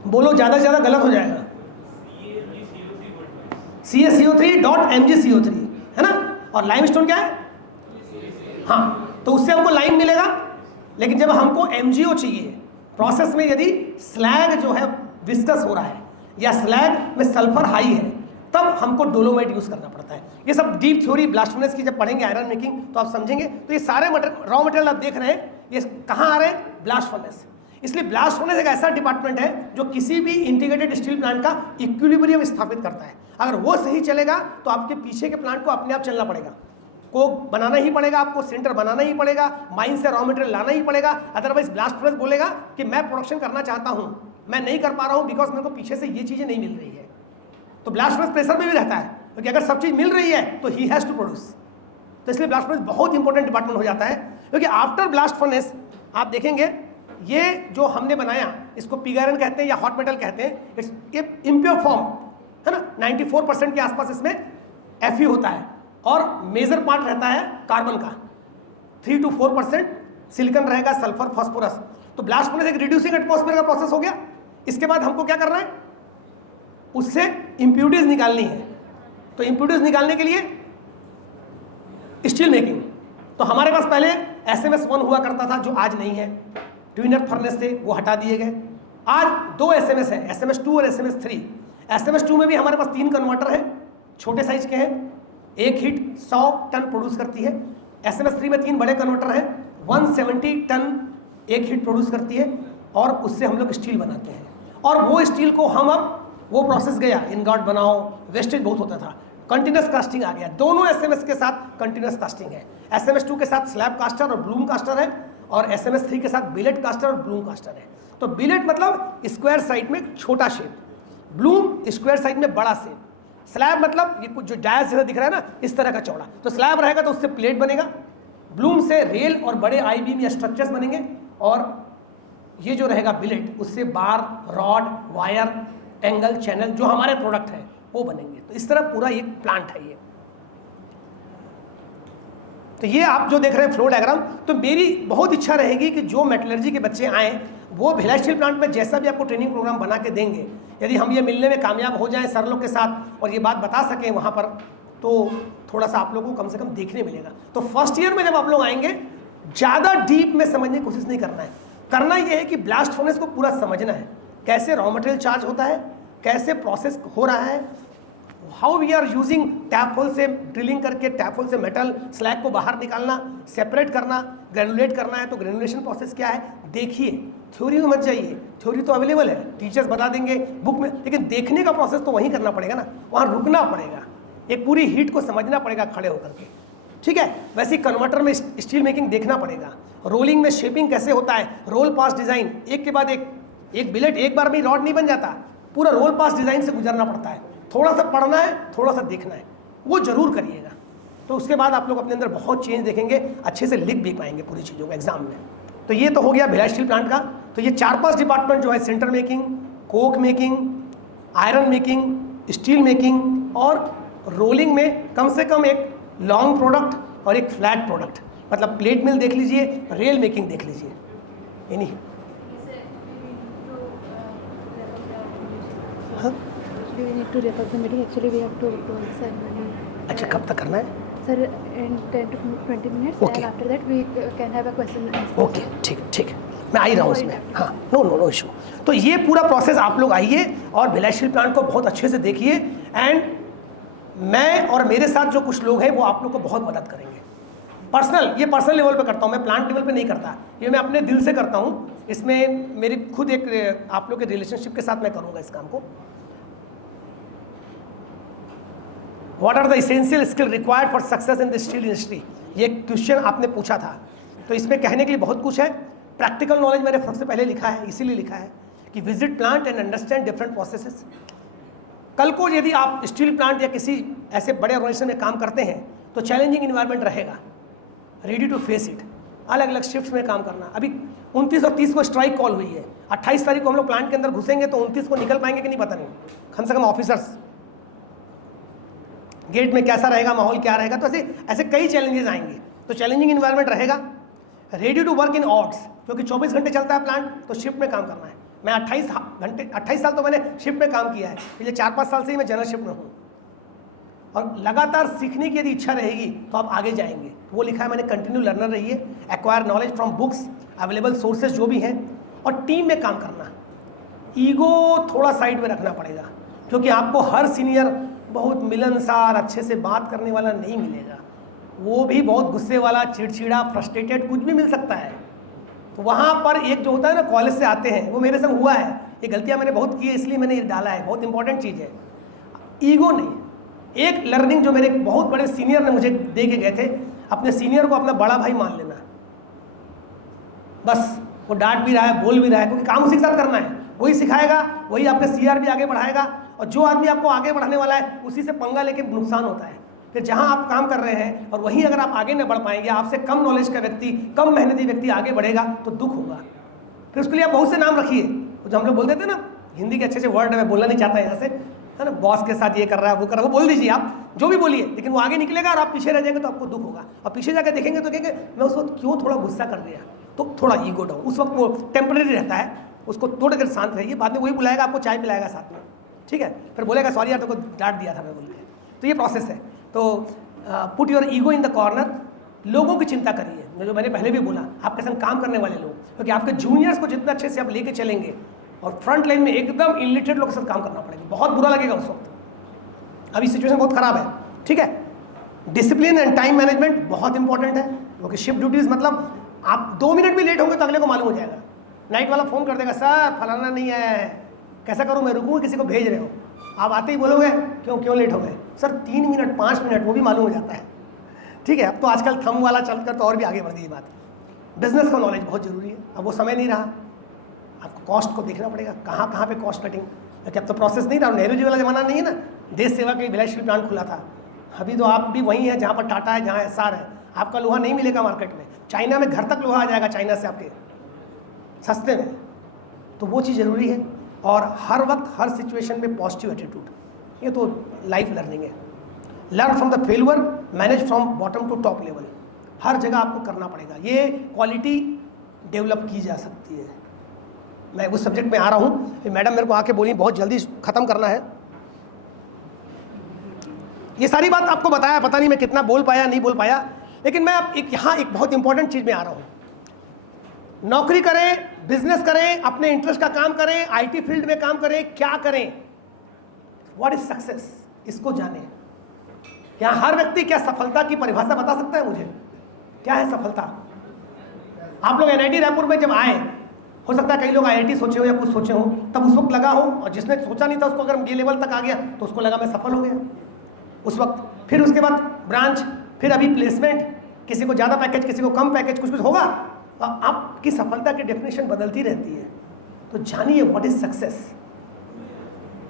बोलो, ज़्यादा से ज़्यादा गलत हो जाएगा। CaCO3.MgCO3 है ना, और लाइमस्टोन क्या है, हाँ, तो उससे हमको लाइम मिलेगा। लेकिन जब हमको MgO चाहिए प्रोसेस में, यदि स्लैग जो है विस्कस हो रहा है या स्लैग में सल्फर हाई है, तब हमको डोलोमाइट यूज़ करना पड़ता है। ये सब डीप थ्योरी ब्लास्ट फर्नेस की जब पढ़ेंगे आयरन मेकिंग तो आप समझेंगे। तो ये सारे रॉ मटेरियल आप देख रहे हैं, ये कहाँ आ रहे हैं, ब्लास्ट फर्नेस। इसलिए ब्लास्ट फर्नेस एक ऐसा डिपार्टमेंट है जो किसी भी इंटीग्रेटेड स्टील प्लांट का इक्विलिब्रियम स्थापित करता है। अगर वो सही चलेगा तो आपके पीछे के प्लांट को अपने आप चलना पड़ेगा, कोक बनाना ही पड़ेगा आपको, सिंटर बनाना ही पड़ेगा, माइन से रॉ मटेरियल लाना ही पड़ेगा। अदरवाइज ब्लास्ट फर्नेस बोलेगा कि मैं प्रोडक्शन करना चाहता हूँ, मैं नहीं कर पा रहा हूँ बिकॉज मेरे को पीछे से ये चीज़ें नहीं मिल रही है। तो ब्लास्ट फर्नेस प्रेशर में भी रहता है, क्योंकि अगर सब चीज़ मिल रही है तो ही हैज़ टू प्रोड्यूस। तो इसलिए ब्लास्ट फर्नेस बहुत इंपॉर्टेंट डिपार्टमेंट हो जाता है, क्योंकि आफ्टर ब्लास्ट फर्नेस आप देखेंगे ये जो हमने बनाया, इसको पिग आयरन कहते हैं या हॉट मेटल कहते हैं, इट्स इम्प्योर फॉर्म है ना, 94% के आसपास इसमें Fe होता है, और मेजर पार्ट रहता है कार्बन का, 3 to 4% सिलिकॉन रहेगा, सल्फर, फास्फोरस। तो ब्लास्ट फर्नेस एक रिड्यूसिंग एटमॉस्फेयर का प्रोसेस हो गया। इसके बाद हमको क्या करना है, उससे इंप्यूरिटीज निकालनी है। तो इंप्यूरिटीज निकालने के लिए स्टील मेकिंग, तो हमारे पास पहले SMS1 हुआ करता था जो आज नहीं है, ट्विनर फर्नेस थे वो हटा दिए गए। आज 2 SMS है, SMS2 और SMS3। SMS2 में भी हमारे पास 3 कन्वर्टर हैं, छोटे साइज के हैं, एक हीट 100 टन प्रोड्यूस करती है। SMS3 में 3 बड़े कन्वर्टर हैं, 170 टन एक हीट प्रोड्यूस करती है, और उससे हम लोग स्टील बनाते हैं। और वो स्टील को हम अब, वो प्रोसेस गया, इनगॉट बनाओ, वेस्टेज बहुत होता था, कंटिन्यूस कास्टिंग आ गया, दोनों SMS के साथ कंटिन्यूस कास्टिंग है। SMS 2 के साथ स्लैब कास्टर और ब्लूम कास्टर है, और SMS 3 के साथ बिलेट कास्टर और ब्लूम कास्टर है। तो बिलेट मतलब स्क्वायर साइड में छोटा शेप, ब्लूम स्क्वायर साइड में बड़ा शेप, स्लैब मतलब ये कुछ जो डायस जैसा दिख रहा है ना, इस तरह का चौड़ा। तो स्लैब रहेगा तो उससे प्लेट बनेगा, ब्लूम से रेल और बड़े आई बीम या स्ट्रक्चर्स बनेंगे, और ये जो रहेगा बिलेट उससे बार, रॉड, वायर, एंगल, चैनल जो हमारे प्रोडक्ट है वो बनेंगे। तो इस तरह पूरा एक प्लांट है ये। तो ये आप जो देख रहे हैं फ्लो डायग्राम, तो मेरी बहुत इच्छा रहेगी कि जो मेटलर्जी के बच्चे आएँ वो भिलाई स्टील प्लांट में जैसा भी आपको ट्रेनिंग प्रोग्राम बना के देंगे, यदि हम ये मिलने में कामयाब हो जाएं सर लोग के साथ और ये बात बता सकें वहाँ पर, तो थोड़ा सा आप लोगों को कम से कम देखने मिलेगा। तो फर्स्ट ईयर में जब आप लोग आएंगे ज़्यादा डीप में समझने की कोशिश नहीं करना है, करना ये है कि ब्लास्ट फर्नेस को पूरा समझना है, कैसे रॉ मटेरियल चार्ज होता है, कैसे प्रोसेस हो रहा है, how we are using tap hole से ड्रिलिंग करके टैप होल से मेटल स्लैग को बाहर निकालना, सेपरेट करना, ग्रेनुलेट करना है तो ग्रेनुलेशन प्रोसेस क्या है देखिए। थ्योरी में मत जाइए, थ्योरी तो अवेलेबल है, टीचर्स बता देंगे बुक में, लेकिन देखने का प्रोसेस तो वहीं करना पड़ेगा ना, वहाँ रुकना पड़ेगा, एक पूरी हीट को समझना पड़ेगा खड़े होकर के, ठीक है। वैसे ही कन्वर्टर में स्टील मेकिंग देखना पड़ेगा, रोलिंग में शेपिंग कैसे होता है, रोल पास डिज़ाइन, एक के बाद एक बिलेट एक बार में रॉड नहीं बन जाता, पूरा रोल पास डिज़ाइन से गुजरना पड़ता है। थोड़ा सा पढ़ना है, थोड़ा सा देखना है, वो जरूर करिएगा। तो उसके बाद आप लोग अपने अंदर बहुत चेंज देखेंगे, अच्छे से लिख भी पाएंगे पूरी चीज़ों को एग्जाम में। तो ये तो हो गया भिलाई स्टील प्लांट का। तो ये 4-5 डिपार्टमेंट जो है, centre making, Coke making, iron making, steel making और रोलिंग में कम से कम एक लॉन्ग प्रोडक्ट और एक फ्लैट प्रोडक्ट, मतलब प्लेट मिल देख लीजिए, रेल मेकिंग देख लीजिए, यानी हाँ। We need to wrap up the meeting. Actually, we have to do the ceremony. अच्छा, कब तक करना है? Sir, in 10 to 20 minutes. Okay. And after that, we can have a question and answer. Okay, ठीक, मैं आ ही रहा हूँ इसमें, हाँ, नो इशू। तो ये पूरा प्रोसेस आप लोग आइए और भिलाई स्टील प्लांट को बहुत अच्छे से देखिए, एंड मैं और मेरे साथ जो कुछ लोग हैं वो आप लोग को बहुत मदद करेंगे। ये पर्सनल लेवल पे करता हूँ मैं, प्लांट लेवल पे नहीं करता, ये मैं अपने दिल से करता हूँ। इसमें मेरी खुद एक आप लोग के रिलेशनशिप के साथ मैं करूँगा इस काम को। What are the essential skill required for success in the steel industry, ये क्वेश्चन आपने पूछा था। तो इसमें कहने के लिए बहुत कुछ है। प्रैक्टिकल नॉलेज मैंने सबसे पहले लिखा है, इसीलिए लिखा है कि visit plant and understand different processes. कल को यदि आप स्टील प्लांट या किसी ऐसे बड़े ऑर्गेनाइजेशन में काम करते हैं तो चैलेंजिंग इन्वायरमेंट रहेगा, रेडी टू फेस इट। अलग अलग शिफ्ट्स में काम करना। अभी 29 और 30 को स्ट्राइक कॉल हुई है, 28 तारीख को हम लोग प्लांट के अंदर घुसेंगे तो 29 को निकल पाएंगे कि नहीं पता नहीं, कम से कम ऑफिसर्स गेट में कैसा रहेगा, माहौल क्या रहेगा। तो ऐसे कई चैलेंजेस आएंगे, तो चैलेंजिंग इन्वायरमेंट रहेगा। Ready to work in odds, क्योंकि 24 घंटे चलता है प्लांट, तो शिफ्ट में काम करना है। मैं 28 साल तो मैंने शिफ्ट में काम किया है, पिछले 4-5 साल से ही मैं जनरल शिफ्ट में हूँ। और लगातार सीखने की यदि इच्छा रहेगी तो आप आगे जाएंगे। वो लिखा है मैंने, कंटिन्यू लर्नर रहिए, acquire knowledge from books, available sources जो भी हैं, और टीम में काम करना। ईगो थोड़ा साइड में रखना पड़ेगा, क्योंकि आपको हर सीनियर बहुत मिलनसार अच्छे से बात करने वाला नहीं मिलेगा, वो भी बहुत गुस्से वाला, चिड़चिड़ा, फ्रस्ट्रेटेड, कुछ भी मिल सकता है। तो वहाँ पर एक जो होता है ना, कॉलेज से आते हैं, वो मेरे संग हुआ है, ये गलतियाँ मैंने बहुत की है इसलिए मैंने ये डाला है, बहुत इंपॉर्टेंट चीज़ है। ईगो नहीं, एक लर्निंग जो मेरे बहुत बड़े सीनियर ने मुझे दे के गए थे, अपने सीनियर को अपना बड़ा भाई मान लेना। बस वो डांट भी रहा है, बोल भी रहा है, क्योंकि काम उसी के साथ करना है, वही सिखाएगा, वही आपका सीआर भी आगे बढ़ाएगा। और जो आदमी आपको आगे बढ़ाने वाला है उसी से पंगा लेके नुकसान होता है। फिर जहाँ आप काम कर रहे हैं और वहीं अगर आप आगे न बढ़ पाएंगे, आपसे कम नॉलेज का व्यक्ति, कम मेहनती व्यक्ति आगे बढ़ेगा तो दुख होगा। फिर उसके लिए आप बहुत से नाम रखिए, तो जो हम लोग बोल देते हैं ना, हिंदी के अच्छे वर्ड मैं बोलना नहीं चाहता यहाँ से, है ना, बॉस के साथ ये कर रहा है, वो कर रहा है, वो बोल दीजिए, आप जो भी बोलिए, लेकिन वो आगे निकलेगा और आप पीछे रह जाएंगे तो आपको दुख होगा। और पीछे जाकर देखेंगे तो कहेंगे मैं उस वक्त क्यों थोड़ा गुस्सा कर दिया, तो थोड़ा ईगो डाउन, उस वक्त वो टेम्परेरी रहता है, उसको थोड़ी देर शांत रहिए, बाद में वही बुलाएगा, आपको चाय पिलाएगा साथ में, ठीक है, फिर बोलेगा सॉरी यार, तो डांट दिया था मैं बोल के। तो ये प्रोसेस है। तो put your ego in the corner, लोगों की चिंता करिए, जो मैंने पहले भी बोला, आपके संग काम करने वाले लोग, क्योंकि आपके जूनियर्स को जितना अच्छे से आप लेके चलेंगे, और फ्रंट लाइन में एकदम इलिटरेट लोगों के साथ काम करना पड़ेगा, बहुत बुरा लगेगा उस वक्त, अभी सिचुएशन बहुत ख़राब है, ठीक है। डिसिप्लिन एंड टाइम मैनेजमेंट बहुत इंपॉर्टेंट है, क्योंकि शिफ्ट ड्यूटीज़ मतलब आप 2 मिनट भी लेट होंगे तो अगले को मालूम हो जाएगा। नाइट वाला फ़ोन कर देगा, सर फलाना नहीं है, कैसा करूँ मैं, रुकूँ, किसी को भेज रहे हो, आप आते ही बोलोगे क्यों लेट हो गए, सर 3 मिनट 5 मिनट वो भी मालूम हो जाता है, ठीक है। अब तो आजकल थंब वाला चलकर तो और भी आगे बढ़ गई बात। बिजनेस का नॉलेज बहुत ज़रूरी है। अब वो समय नहीं रहा, आपको कॉस्ट को देखना पड़ेगा, कहाँ कहाँ पे कॉस्ट कटिंग, क्योंकि अब तो प्रोसेस नहीं रहा, नेहरू जी वाला ज़माना नहीं है ना, देश सेवा के लिए भिलाई स्टील प्लांट खुला था। अभी तो आप भी वहीं हैं जहाँ पर टाटा है, जहाँ एसआर है। आपका लोहा नहीं मिलेगा मार्केट में, चाइना में घर तक लोहा आ जाएगा, चाइना से आपके सस्ते में। तो वो चीज़ ज़रूरी है, और हर वक्त हर सिचुएशन में पॉजिटिव एटीट्यूड, ये तो लाइफ लर्निंग है। Learn from the failure, manage from bottom to top level, हर जगह आपको करना पड़ेगा। ये क्वालिटी डेवलप की जा सकती है। मैं उस सब्जेक्ट में आ रहा हूँ, मैडम मेरे को आके बोली बहुत जल्दी ख़त्म करना है। ये सारी बात आपको बताया, पता नहीं मैं कितना बोल पाया नहीं बोल पाया, लेकिन मैं अब यहाँ एक बहुत इंपॉर्टेंट चीज़ में आ रहा हूँ। नौकरी करें, बिजनेस करें, अपने इंटरेस्ट का काम करें, आईटी फील्ड में काम करें, क्या करें, व्हाट इज सक्सेस, इसको जाने। क्या हर व्यक्ति क्या सफलता की परिभाषा बता सकता है मुझे, क्या है सफलता? आप लोग एनआईटी रायपुर में जब आए, हो सकता है कई लोग आईआईटी सोचे हो या कुछ सोचे हो, तब उस वक्त लगा हो, और जिसने सोचा नहीं था उसको अगर ये लेवल तक आ गया तो उसको लगा मैं सफल हो गया उस वक्त। फिर उसके बाद ब्रांच, फिर अभी प्लेसमेंट, किसी को ज़्यादा पैकेज, किसी को कम पैकेज, कुछ कुछ होगा। आपकी सफलता की डेफिनेशन बदलती रहती है। तो जानिए व्हाट इज सक्सेस।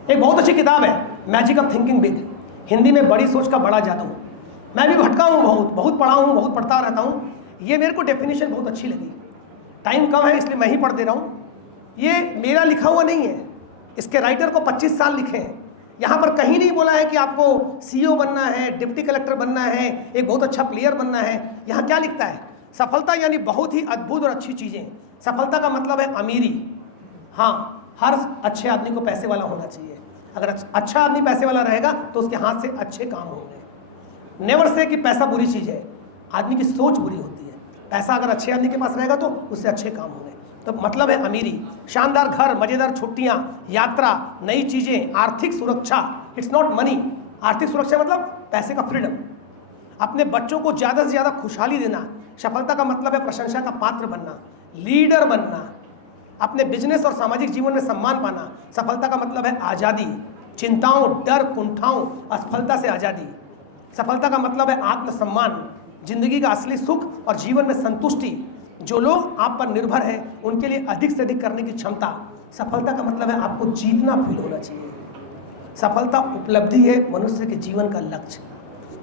एक बहुत अच्छी किताब है magic of thinking big, Hindi में बड़ी सोच का बड़ा जादू। मैं भी भटका हूँ, बहुत पढ़ा हूँ, बहुत पढ़ता रहता हूँ। ये मेरे को डेफिनेशन बहुत अच्छी लगी। टाइम कम है इसलिए मैं ही पढ़ दे रहा हूँ। ये मेरा लिखा हुआ नहीं है, इसके राइटर को 25 साल लिखे हैं। यहाँ पर कहीं नहीं बोला है कि आपको सीईओ बनना है, डिप्टी कलेक्टर बनना है, एक बहुत अच्छा प्लेयर बनना है। यहाँ क्या लिखता है? सफलता यानी बहुत ही अद्भुत और अच्छी चीज़ें। सफलता का मतलब है अमीरी। हाँ, हर अच्छे आदमी को पैसे वाला होना चाहिए। अगर अच्छा आदमी पैसे वाला रहेगा तो उसके हाथ से अच्छे काम होंगे। नेवर से कि पैसा बुरी चीज़ है, आदमी की सोच बुरी होती है। पैसा अगर अच्छे आदमी के पास रहेगा तो उससे अच्छे काम होंगे। तो मतलब है अमीरी, शानदार घर, मज़ेदार छुट्टियाँ, यात्रा, नई चीज़ें, आर्थिक सुरक्षा। It's not money. आर्थिक सुरक्षा मतलब पैसे का फ्रीडम। अपने बच्चों को ज़्यादा से ज़्यादा खुशहाली देना। सफलता का मतलब है प्रशंसा का पात्र बनना, लीडर बनना, अपने बिजनेस और सामाजिक जीवन में सम्मान पाना। सफलता का मतलब है आज़ादी, चिंताओं, डर, कुंठाओं, असफलता से आज़ादी। सफलता का मतलब है आत्मसम्मान, जिंदगी का असली सुख और जीवन में संतुष्टि। जो लोग आप पर निर्भर हैं उनके लिए अधिक से अधिक करने की क्षमता। सफलता का मतलब है आपको जीतना फील होना चाहिए। सफलता उपलब्धि है मनुष्य के जीवन का लक्ष्य।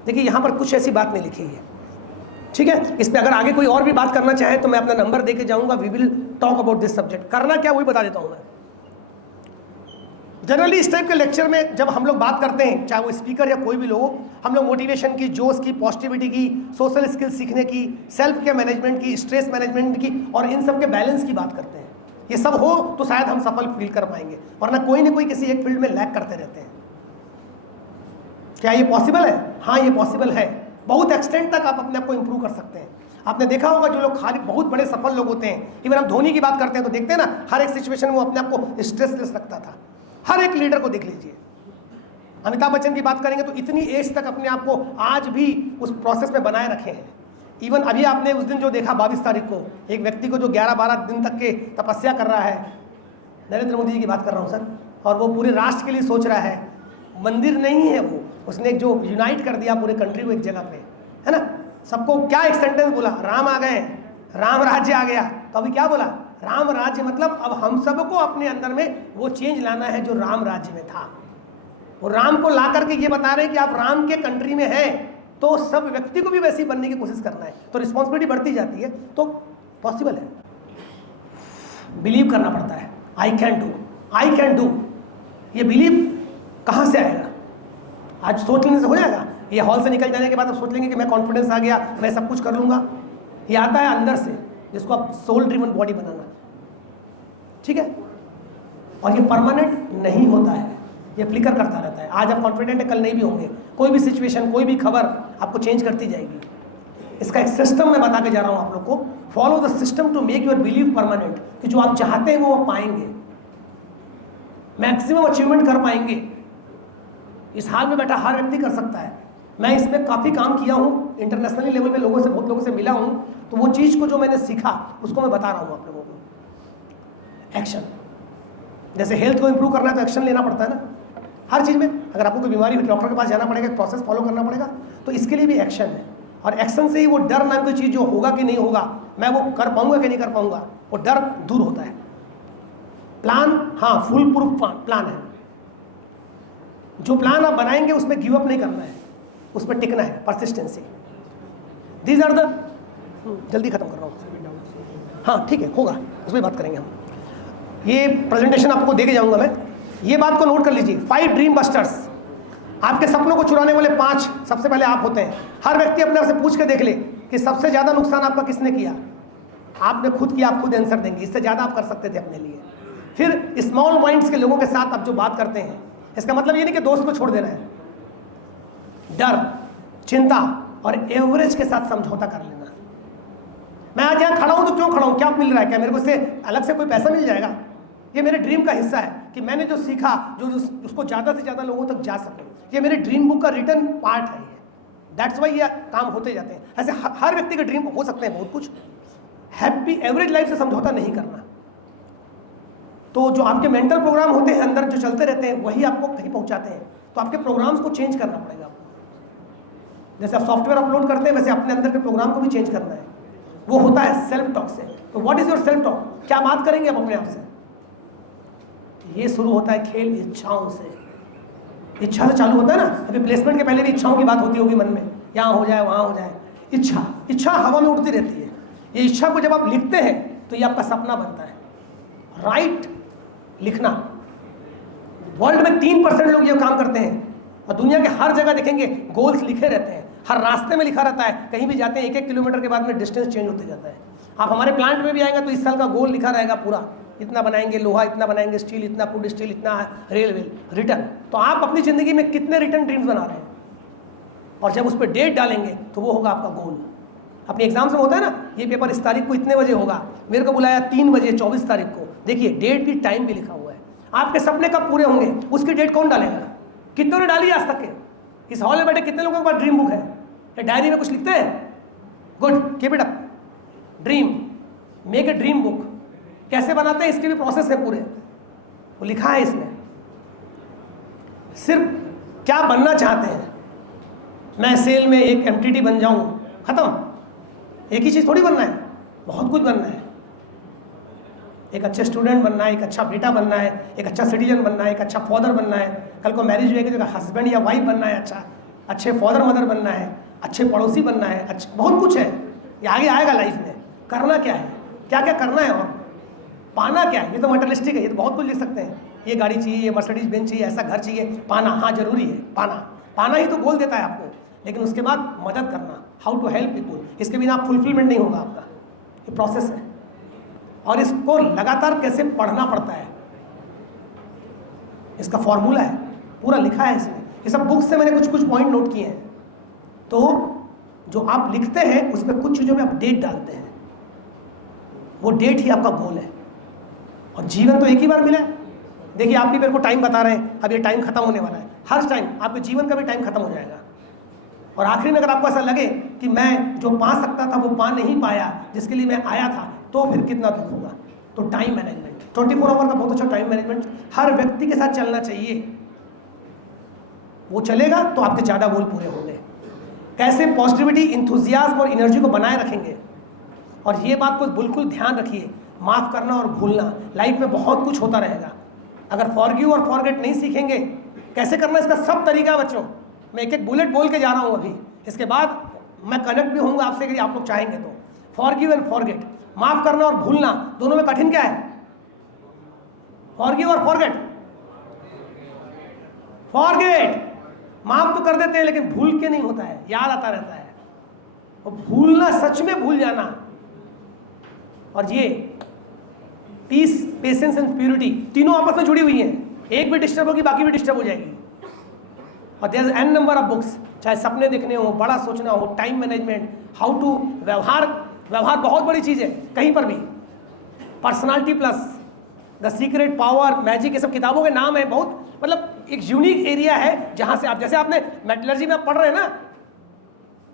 देखिए यहाँ पर कुछ ऐसी बात नहीं लिखी है, ठीक है। इस पर अगर आगे कोई और भी बात करना चाहे तो मैं अपना नंबर दे के जाऊँगा। We will talk about this subject. करना क्या वही बता देता हूँ मैं। जनरली इस टाइप के लेक्चर में जब हम लोग बात करते हैं, चाहे वो स्पीकर या कोई भी लोग, हम लोग मोटिवेशन की, जोश की, पॉजिटिविटी की, सोशल स्किल्स सीखने की, सेल्फ केयर मैनेजमेंट की, स्ट्रेस मैनेजमेंट की और इन सब के बैलेंस की बात करते हैं। ये सब हो तो शायद हम सफल फील कर पाएंगे, वरना कोई ना कोई किसी एक फील्ड में लैग करते रहते हैं। क्या ये पॉसिबल है? हाँ, ये पॉसिबल है। बहुत एक्सटेंट तक आप अपने आप को इंप्रूव कर सकते हैं। आपने देखा होगा जो लोग खाली बहुत बड़े सफल लोग होते हैं, इवन हम धोनी की बात करते हैं तो देखते हैं ना, हर एक सिचुएशन में वो अपने आप को स्ट्रेसलेस रखता था। हर एक लीडर को देख लीजिए। अमिताभ बच्चन की बात करेंगे तो इतनी एज तक अपने आप को आज भी उस प्रोसेस में बनाए रखे हैं। इवन अभी आपने उस दिन जो देखा 22 तारीख को, एक व्यक्ति को जो 11-12 दिन तक के तपस्या कर रहा है, नरेंद्र मोदी जी की बात कर रहा हूँ सर, और वो पूरे राष्ट्र के लिए सोच रहा है। मंदिर नहीं है वो, उसने एक जो यूनाइट कर दिया पूरे कंट्री को एक जगह पे, है ना। सबको क्या एक सेंटेंस बोला, राम आ गए, राम राज्य आ गया। तो अभी क्या बोला? राम राज्य मतलब अब हम सबको अपने अंदर में वो चेंज लाना है जो राम राज्य में था। वो राम को ला करके ये बता रहे हैं कि आप राम के कंट्री में हैं, तो सब व्यक्ति को भी वैसी बनने की कोशिश करना है। तो रिस्पॉन्सिबिलिटी बढ़ती जाती है, तो पॉसिबल है। बिलीव करना पड़ता है। I can do, I can do. ये बिलीव कहाँ से आएगा? आज सोच लेने से हो जाएगा? ये हॉल से निकल जाने के बाद आप सोच लेंगे कि मैं कॉन्फिडेंस आ गया, मैं सब कुछ कर लूँगा? ये आता है अंदर से, जिसको आप सोल ड्रिवन बॉडी बनाना, ठीक है। और ये परमानेंट नहीं होता है, ये फ्लिकर करता रहता है। आज आप कॉन्फिडेंट है, कल नहीं भी होंगे। कोई भी सिचुएशन, कोई भी खबर आपको चेंज करती जाएगी। इसका एक सिस्टम मैं बता के जा रहा हूँ आप लोग को। Follow the system to make your believe permanent, कि जो आप चाहते हैं वो आप पाएंगे, मैक्सिमम अचीवमेंट कर पाएंगे। इस हाल में बैठा हर व्यक्ति कर सकता है। मैं इसमें काफ़ी काम किया हूँ, इंटरनेशनली लेवल पे लोगों से, बहुत लोगों से मिला हूँ, तो वो चीज़ को जो मैंने सीखा उसको मैं बता रहा हूँ आप लोगों को। एक्शन, जैसे हेल्थ को इंप्रूव करना है तो एक्शन लेना पड़ता है ना। हर चीज़ में अगर आपको कोई बीमारी हुई डॉक्टर के पास जाना पड़ेगा, प्रोसेस फॉलो करना पड़ेगा, तो इसके लिए भी एक्शन है। और एक्शन से ही वो डर नाम की चीज़ जो होगा कि नहीं होगा, मैं वो कर पाऊंगा कि नहीं कर पाऊंगा, वो डर दूर होता है। प्लान, हाँ, फुल प्रूफ प्लान है। जो प्लान आप बनाएंगे उसमें गिव अप नहीं करना है, उस पर टिकना है, परसिस्टेंसी। दीज आर द, जल्दी खत्म कर रहा हूँ, हाँ ठीक है, होगा, उसमें बात करेंगे हम। ये प्रेजेंटेशन आपको दे के जाऊंगा मैं, ये बात को नोट कर लीजिए। 5 ड्रीम बस्टर्स, आपके सपनों को चुराने वाले 5 सबसे पहले आप होते हैं। हर व्यक्ति अपने आप से पूछ के देख ले कि सबसे ज़्यादा नुकसान आपका किसने किया। आपने खुद किया, आप खुद आंसर देंगे, इससे ज़्यादा आप कर सकते थे अपने लिए। फिर स्मॉल माइंड्स के लोगों के साथ आप जो बात करते हैं, इसका मतलब ये नहीं कि दोस्त को छोड़ देना है। डर, चिंता और एवरेज के साथ समझौता कर लेना। मैं आज यहाँ खड़ा हूँ तो क्यों खड़ा हूँ, क्या मिल रहा है, क्या मेरे को इससे अलग से कोई पैसा मिल जाएगा? ये मेरे ड्रीम का हिस्सा है कि मैंने जो सीखा, जो उसको ज़्यादा से ज़्यादा लोगों तक जा सकूँ। ये मेरे ड्रीम बुक का रिटर्न पार्ट है। ये दैट्स वाई ये काम होते जाते हैं। ऐसे हर व्यक्ति के ड्रीम हो सकते हैं बहुत कुछ। हैप्पी एवरेज लाइफ से समझौता नहीं करना। तो जो आपके मेंटल प्रोग्राम होते हैं अंदर जो चलते रहते हैं, वही आपको कहीं पहुंचाते हैं। तो आपके प्रोग्राम्स को चेंज करना पड़ेगा आपको। जैसे आप सॉफ्टवेयर अपलोड करते हैं, वैसे अपने अंदर के प्रोग्राम को भी चेंज करना है। वो होता है सेल्फ टॉक से। तो what is your self talk? क्या बात करेंगे आप अपने आप से? ये शुरू होता है खेल इच्छाओं से। इच्छा से चालू होता है ना। अभी प्लेसमेंट के पहले भी इच्छाओं की बात होती होगी मन में, यहाँ हो जाए, वहाँ हो जाए। इच्छा हवा में उड़ती रहती है। ये इच्छा को जब आप लिखते हैं तो ये आपका सपना बनता है। राइट लिखना। वर्ल्ड में 3% लोग ये काम करते हैं और दुनिया के हर जगह देखेंगे गोल्स लिखे रहते हैं। हर रास्ते में लिखा रहता है। कहीं भी जाते हैं 1-1 किलोमीटर के बाद में डिस्टेंस चेंज होते जाता है। आप हमारे प्लांट में भी आएंगे तो इस साल का गोल लिखा रहेगा पूरा, इतना बनाएंगे लोहा, इतना बनाएंगे स्टील, इतना फूड स्टील, इतना रेलवे रिटर्न। तो आप अपनी ज़िंदगी में कितने रिटर्न ड्रीम्स बना रहे हैं, और जब उस पर डेट डालेंगे तो वो होगा आपका गोल। अपने एग्जाम्स में होता है ना, ये पेपर इस तारीख को इतने बजे होगा, मेरे को बुलाया 3 बजे 24 तारीख को। देखिए डेट भी, टाइम भी लिखा हुआ है। आपके सपने कब पूरे होंगे उसकी डेट कौन डालेगा? कितनों ने डाली आज तक के? इस हॉल में बैठे कितने लोगों के पास ड्रीम बुक है या डायरी में कुछ लिखते हैं? Good, keep it up. Dream, make a dream book. कैसे बनाते हैं इसके भी प्रोसेस है पूरे, वो लिखा है इसमें। सिर्फ क्या बनना चाहते हैं? मैं सेल में एक एमटीटी बन जाऊं, खत्म। एक ही चीज़ थोड़ी बनना है, बहुत कुछ बनना है। एक अच्छे स्टूडेंट बनना है, एक अच्छा बेटा बनना है, एक अच्छा सिटीजन बनना है, एक अच्छा फादर बनना है। कल को मैरिज हुएगी तो हस्बैंड या वाइफ बनना है, अच्छे फादर मदर बनना है, अच्छे पड़ोसी बनना है, बहुत कुछ है। ये आगे आएगा लाइफ में। करना क्या है, क्या क्या करना है और पाना क्या है? ये तो मटेरियलिस्टिक है, ये तो बहुत कुछ लिख सकते हैं। ये गाड़ी चाहिए, ये मर्सिडीज बेंच चाहिए, ऐसा घर चाहिए। पाना, हाँ जरूरी है। पाना ही तो गोल देता है आपको। लेकिन उसके बाद मदद करना, हाउ टू हेल्प पीपुल, इसके बिना आप फुलफिलमेंट नहीं होगा आपका। ये प्रोसेस है और इसको लगातार कैसे पढ़ना पड़ता है, इसका फॉर्मूला है, पूरा लिखा है इसमें। ये सब बुक से मैंने कुछ पॉइंट नोट किए हैं। तो जो आप लिखते हैं उसमें कुछ चीज़ों में आप डेट डालते हैं, वो डेट ही आपका गोल है। और जीवन तो एक ही बार मिला है। देखिए आप भी मेरे को टाइम बता रहे हैं, अब ये टाइम खत्म होने वाला है। हर टाइम आपके जीवन का भी टाइम खत्म हो जाएगा। और आखिरी में अगर आपको ऐसा लगे कि मैं जो पा सकता था वो पा नहीं पाया, जिसके लिए मैं आया था, तो फिर कितना दुख होगा। तो टाइम मैनेजमेंट, 24 आवर का बहुत अच्छा टाइम मैनेजमेंट हर व्यक्ति के साथ चलना चाहिए। वो चलेगा तो आपके ज़्यादा गोल पूरे होंगे। कैसे पॉजिटिविटी, इंथुजियाज्म और एनर्जी को बनाए रखेंगे। और ये बात को बिल्कुल ध्यान रखिए, माफ़ करना और भूलना। लाइफ में बहुत कुछ होता रहेगा। अगर फॉरगिव और फॉरगेट नहीं सीखेंगे, कैसे करना इसका सब तरीका बच्चों, मैं एक बुलेट बोल के जा रहा हूँ अभी। इसके बाद मैं कनेक्ट भी होऊंगा आपसे कि आप लोग चाहेंगे तो। फॉरगिव एंड फॉरगेट, माफ़ करना और भूलना, दोनों में कठिन क्या है? फॉरगिव और फॉरगेट। फॉरगेट माफ तो कर देते हैं लेकिन भूल के नहीं होता है, याद आता रहता है। और भूलना, सच में भूल जाना। और ये पीस, पेशेंस एंड प्यूरिटी, तीनों आपस में जुड़ी हुई हैं। एक भी डिस्टर्ब होगी बाकी भी डिस्टर्ब हो जाएगी। और there is an number of books, चाहे सपने देखने हो, बड़ा सोचना हो, टाइम मैनेजमेंट, हाउ टू, व्यवहार बहुत बड़ी चीज़ है कहीं पर भी। Personality plus, the secret power, magic, ये सब किताबों के नाम है। बहुत मतलब एक यूनिक एरिया है जहाँ से आप, जैसे आपने मेटलर्जी में आप पढ़ रहे हैं ना,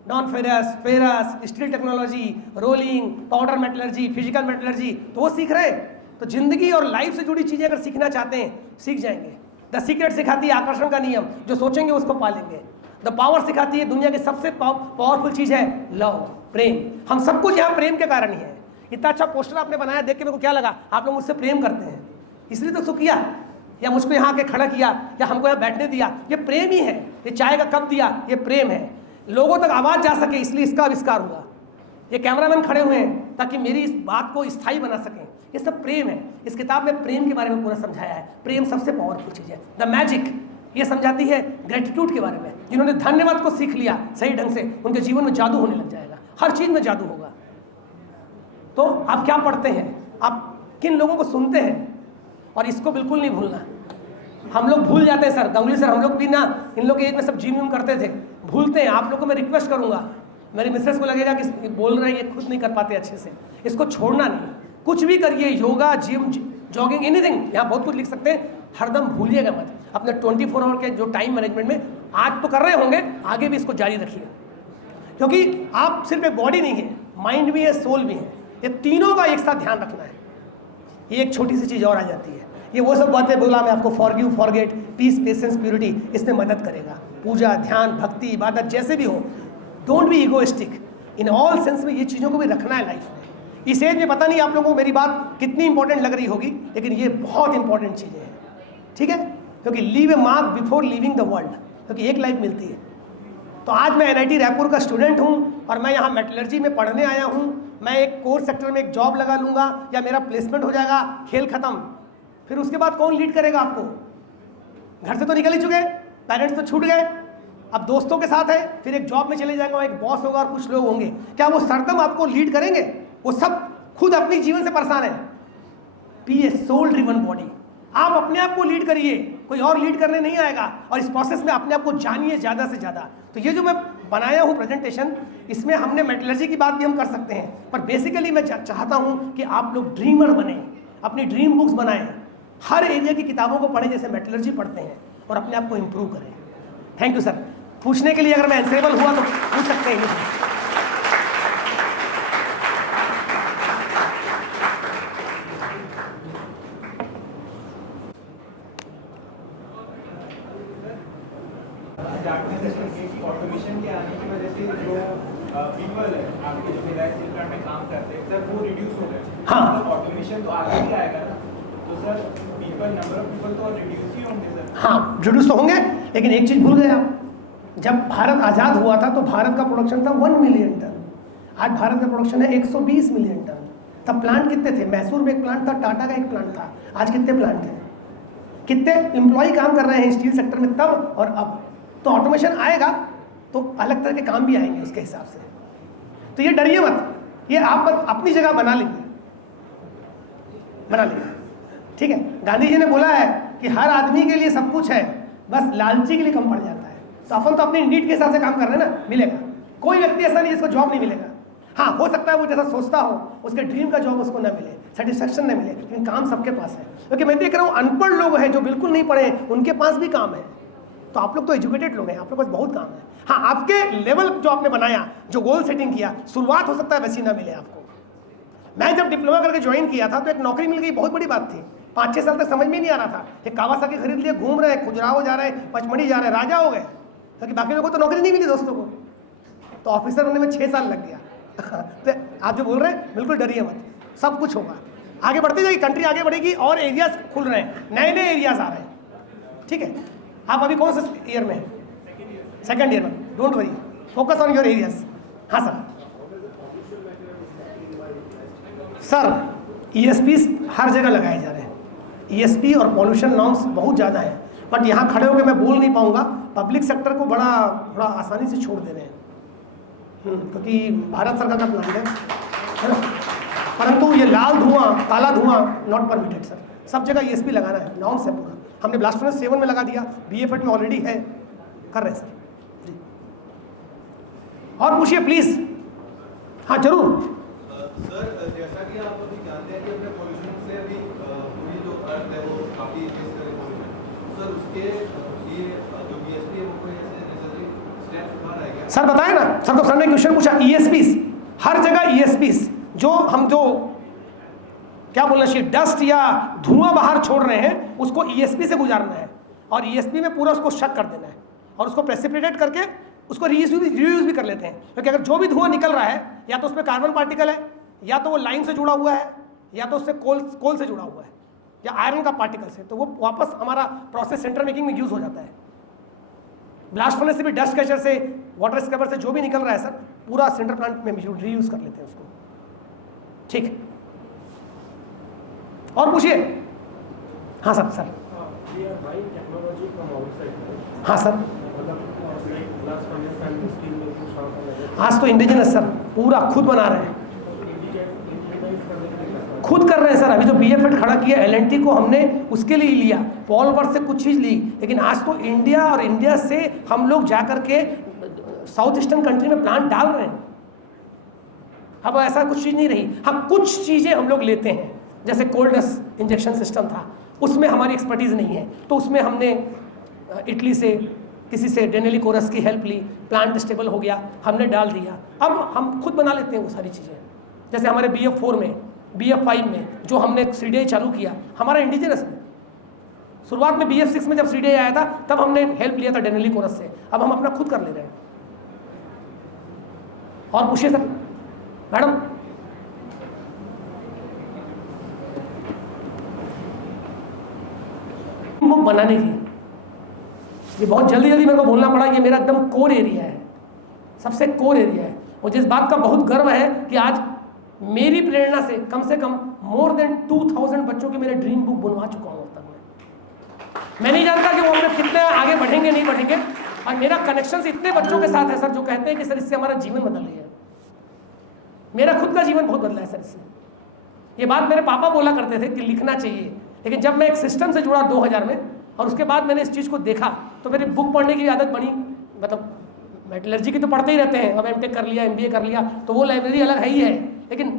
non ferrous, ferrous, steel technology, rolling, powder metallurgy, physical metallurgy, तो वो सीख रहे हैं। तो जिंदगी और लाइफ से जुड़ी चीज़ें अगर सीखना चाहते हैं, सीख जाएंगे। द सीक्रेट सिखाती है आकर्षण का नियम, जो सोचेंगे उसको पालेंगे। द पावर सिखाती है दुनिया की सबसे पावरफुल चीज़ है लव, प्रेम। हम सब कुछ यहाँ प्रेम के कारण ही है। इतना अच्छा पोस्टर आपने बनाया, देख के मेरे को क्या लगा, आप लोग मुझसे प्रेम करते हैं, इसलिए तो सुख किया, या मुझको यहाँ आके खड़ा किया, या हमको यहाँ बैठने दिया, ये प्रेम ही है। ये चाय का कप दिया, ये प्रेम है। लोगों तक आवाज़ जा सके इसलिए इसका आविष्कार हुआ। ये कैमरामैन खड़े हुए हैं ताकि मेरी इस बात को स्थायी बना सकें, ये सब प्रेम है। इस किताब में प्रेम के बारे में पूरा समझाया है। प्रेम सबसे पावरफुल चीज़ है। द मैजिक ये समझाती है ग्रेटिट्यूड के बारे में। जिन्होंने धन्यवाद को सीख लिया सही ढंग से, उनके जीवन में जादू होने लग जाएगा, हर चीज़ में जादू होगा। तो आप क्या पढ़ते हैं, आप किन लोगों को सुनते हैं, और इसको बिल्कुल नहीं भूलना। हम लोग भूल जाते हैं सर, गंगुली सर, हम लोग भी ना इन लोग के एज में सब जिम करते थे, भूलते हैं। आप लोग को मैं रिक्वेस्ट करूंगा, मेरी मिसेस को लगेगा कि बोल रहे हैं ये खुद नहीं कर पाते अच्छे से, इसको छोड़ना नहीं। कुछ भी करिए, योगा, जिम, जॉगिंग, एनीथिंग, यहाँ बहुत कुछ लिख सकते हैं, हरदम भूलिएगा मत। अपने 24 आवर के जो टाइम मैनेजमेंट में आज तो कर रहे होंगे, आगे भी इसको जारी रखिए, क्योंकि आप सिर्फ एक बॉडी नहीं है, माइंड भी है, सोल भी है। ये तीनों का एक साथ ध्यान रखना है। ये एक छोटी सी चीज़ और आ जाती है, ये वो सब बातें बोला मैं आपको, forgive, forget, peace, patience, purity, इसमें मदद करेगा। पूजा, ध्यान, भक्ति, इबादत जैसे भी हो, don't be egoistic. In all sense में ये चीज़ों को भी रखना है लाइफ में। इस एज में पता नहीं आप लोगों को मेरी बात कितनी इंपॉर्टेंट लग रही होगी, लेकिन ये बहुत इंपॉर्टेंट चीज़ें हैं, ठीक है? क्योंकि leave A mark before leaving the world, क्योंकि एक लाइफ मिलती है। तो आज मैं NIT रायपुर का स्टूडेंट हूँ और मैं यहाँ मेटलर्जी में पढ़ने आया हूँ। मैं एक कोर सेक्टर में एक जॉब लगा लूँगा या मेरा प्लेसमेंट हो जाएगा, खेल खत्म। फिर उसके बाद कौन लीड करेगा आपको? घर से तो निकल ही चुके, पेरेंट्स तो छूट गए, अब दोस्तों के साथ है, फिर एक जॉब में चले जाएंगे, एक बॉस होगा और कुछ लोग होंगे। क्या वो सरदम आपको लीड करेंगे? वो सब खुद अपने जीवन से परेशान है। Be a soul driven body. आप अपने आप को लीड करिए, कोई और लीड करने नहीं आएगा, और इस प्रोसेस में अपने आप को जानिए ज़्यादा से ज़्यादा। तो ये जो मैं बनाया हूँ प्रेजेंटेशन, इसमें हमने मेटलर्जी की बात भी हम कर सकते हैं, पर बेसिकली मैं चाहता हूँ कि आप लोग ड्रीमर बने, अपनी ड्रीम बुक्स बनाएं, हर एरिया की किताबों को पढ़ें जैसे मेटलर्जी पढ़ते हैं, और अपने आप को इम्प्रूव करें। Thank you sir. पूछने के लिए अगर मैं एंसरेबल हुआ तो पूछ सकते हैं। ऑटोमेशन के आने की वजह से जो पीपल है आपके जो मेरा स्टील प्लांट में काम करते हैं सर, वो रिड्यूस हो गए। हाँ, तो ऑटोमेशन तो आगे ही आएगा ना, तो sir people, number of people तो रिड्यूस ही होंगे सर। हाँ, रिड्यूस तो होंगे, लेकिन एक चीज़ भूल गए आप, जब भारत आज़ाद हुआ था तो भारत का प्रोडक्शन था 1 मिलियन टन, आज भारत का प्रोडक्शन है 120 मिलियन टन। तब प्लांट कितने थे? मैसूर में एक प्लांट था, टाटा का एक प्लांट था, आज कितने प्लांट हैं? कितने एम्प्लॉय काम कर रहे हैं स्टील सेक्टर में तब और अब? तो ऑटोमेशन आएगा तो अलग तरह के काम भी आएंगे उसके हिसाब से। तो ये डरिए मत, ये आप अपनी जगह बना लेंगे, ठीक है? गांधी जी ने बोला है कि हर आदमी के लिए सब कुछ है, बस लालची के लिए कम पड़ जाता है। तो अपन तो अपनी नीड के हिसाब से काम कर रहे हैं ना, मिलेगा। कोई व्यक्ति ऐसा नहीं जिसको जॉब नहीं मिलेगा। हाँ, हो सकता है वो जैसा सोचता हो उसके ड्रीम का जॉब उसको ना मिले, सेटिस्फैक्शन न मिले, लेकिन काम सबके पास है। क्योंकि मैं देख रहा हूँ अनपढ़ लोग हैं जो बिल्कुल नहीं पढ़े, उनके पास भी काम है। तो आप लोग तो एजुकेटेड लोग हैं, आप लोग के पास बहुत काम है। हाँ, आपके लेवल जो आपने बनाया, जो गोल सेटिंग किया, शुरुआत हो सकता है वैसी ना मिले आपको। मैं जब डिप्लोमा करके ज्वाइन किया था तो एक नौकरी मिल गई, बहुत बड़ी बात थी। 5-6 साल तक समझ में नहीं आ रहा था। एक कावासाकी खरीद लिए, घूम रहे, खुजराहो जा रहे, पचमढ़ी जा रहे, राजा हो गए, क्योंकि बाकी लोगों को तो नौकरी नहीं मिली दोस्तों को। तो ऑफिसर होने में 6 साल लग गया। तो आप जो बोल रहे हैं बिल्कुल डरिए मत, सब कुछ होगा, आगे बढ़ती जाएगी, कंट्री आगे बढ़ेगी और एरियाज खुल रहे हैं, नए नए एरियाज आ रहे हैं, ठीक है? आप अभी कौन से ईयर में हैं? सेकेंड ईयर में। Don't worry, focus on your areas. हाँ सर, ESPs हर जगह लगाए जा रहे हैं। ESP और पॉल्यूशन नॉर्म्स बहुत ज़्यादा है, बट यहाँ खड़े होकर मैं बोल नहीं पाऊँगा। पब्लिक सेक्टर को थोड़ा आसानी से छोड़ दे रहे हैं, क्योंकि भारत सरकार का प्लान है ना। परंतु ये लाल धुआं, काला धुआं नॉट परमिटेड सर। सब जगह ESP लगाना है, नॉर्म्स है पूरा। हमने ब्लास्ट फर्नेस 7 में लगा दिया, BFET में ऑलरेडी है, कर रहे हैं सर जी। और पूछिए प्लीज। हाँ जरूर सर, जैसा कि आप अभी जानते हैं कि अपने पॉल्यूशन से अभी पूरी जो अर्थ है वो काफी फेस कर रही है सर, उसके लिए जो BSP है वो कोई ऐसे नेसेसरी स्टेप्स उठा रहा है क्या? सर बताए ना सर, तो सर ने क्वेश्चन पूछा। ESPs हर जगह, ESPs जो हम जो क्या बोलना चाहिए, डस्ट या धुआं बाहर छोड़ रहे हैं उसको ESP से गुजारना है। और ESP में पूरा उसको शक कर देना है और उसको प्रेसिपिटेट करके उसको रीयूज भी कर लेते हैं, क्योंकि अगर जो भी धुआं निकल रहा है या तो उसमें कार्बन पार्टिकल है, या तो वो लाइन से जुड़ा हुआ है, या तो उससे कोल से जुड़ा हुआ है, या आयरन का पार्टिकल से, तो वो वापस हमारा प्रोसेस सेंटर मेकिंग में यूज हो जाता है। ब्लास्ट फर्नेस से भी, डस्ट कैचर से, वाटर स्क्रबर से जो भी निकल रहा है सर, पूरा सेंटर प्लांट में रीयूज कर लेते हैं उसको। ठीक है, और पूछिए। हाँ सर। सर हाँ सर, आज तो इंडिजिनस सर, पूरा खुद बना रहे हैं, खुद कर रहे हैं सर। अभी जो BF खड़ा किया L&T को हमने उसके लिए लिया, पॉलवर्थ से कुछ चीज़ ली, लेकिन आज तो इंडिया और इंडिया से हम लोग जाकर के साउथ ईस्टर्न कंट्री में प्लांट डाल रहे हैं। अब ऐसा कुछ चीज़ नहीं रही। हाँ, कुछ चीज़ें हम लोग लेते हैं, जैसे कोल्डस इंजेक्शन सिस्टम था, उसमें हमारी एक्सपर्टीज़ नहीं है, तो उसमें हमने इटली से किसी से डेनेली कोरस की हेल्प ली, प्लांट स्टेबल हो गया, हमने डाल दिया। अब हम खुद बना लेते हैं वो सारी चीज़ें। जैसे हमारे BF4 में, BF5 में जो हमने CDI चालू किया, हमारा इंडिजिनस है। शुरुआत में BF6 में जब CDI आया था तब हमने हेल्प लिया था डेनेली कोरस से, अब हम अपना खुद कर ले रहे हैं। और पूछिए सर। मैडम, बुक बनाने की, ये बहुत जल्दी मेरे को बोलना पड़ा, ये मेरा एकदम कोर एरिया है, सबसे कोर एरिया है। मुझे इस बात का बहुत गर्व है कि आज मेरी प्रेरणा से कम मोर देन 2000 बच्चों की मैंने ड्रीम बुक बनवा चुका हूँ अब तक। मैं नहीं जानता कि वो हम कितने आगे बढ़ेंगे नहीं बढ़ेंगे, और मेरा कनेक्शन इतने बच्चों के साथ है सर जो कहते हैं कि सर इससे हमारा जीवन बदल गया है। मेरा खुद का जीवन बहुत बदला है सर इससे। ये बात मेरे पापा बोला करते थे कि लिखना चाहिए, लेकिन जब मैं एक सिस्टम से जुड़ा 2000 में, और उसके बाद मैंने इस चीज़ को देखा, तो मेरी बुक पढ़ने की आदत बनी। मतलब मेटलर्जी की तो पढ़ते ही रहते हैं, अब MTech कर लिया, MBA कर लिया, तो वो लाइब्रेरी अलग है ही है, लेकिन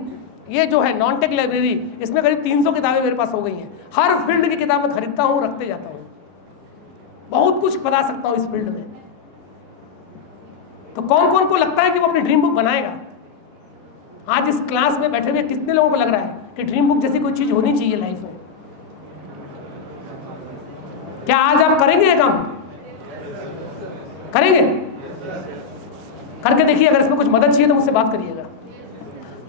ये जो है नॉन टेक लाइब्रेरी, इसमें करीब 300 किताबें मेरे पास हो गई हैं। हर फील्ड की किताब मैं खरीदता हूँ, रखते जाता हूँ, बहुत कुछ बता सकता हूँ इस फील्ड में। तो कौन कौन को लगता है कि वो अपनी ड्रीम बुक बनाएगा? आज इस क्लास में बैठे हुए कितने लोगों को लग रहा है कि ड्रीम बुक जैसी कोई चीज होनी चाहिए लाइफ में? क्या आज आप करेंगे ये काम? करेंगे? करके देखिए, अगर इसमें कुछ मदद चाहिए तो मुझसे बात करिएगा।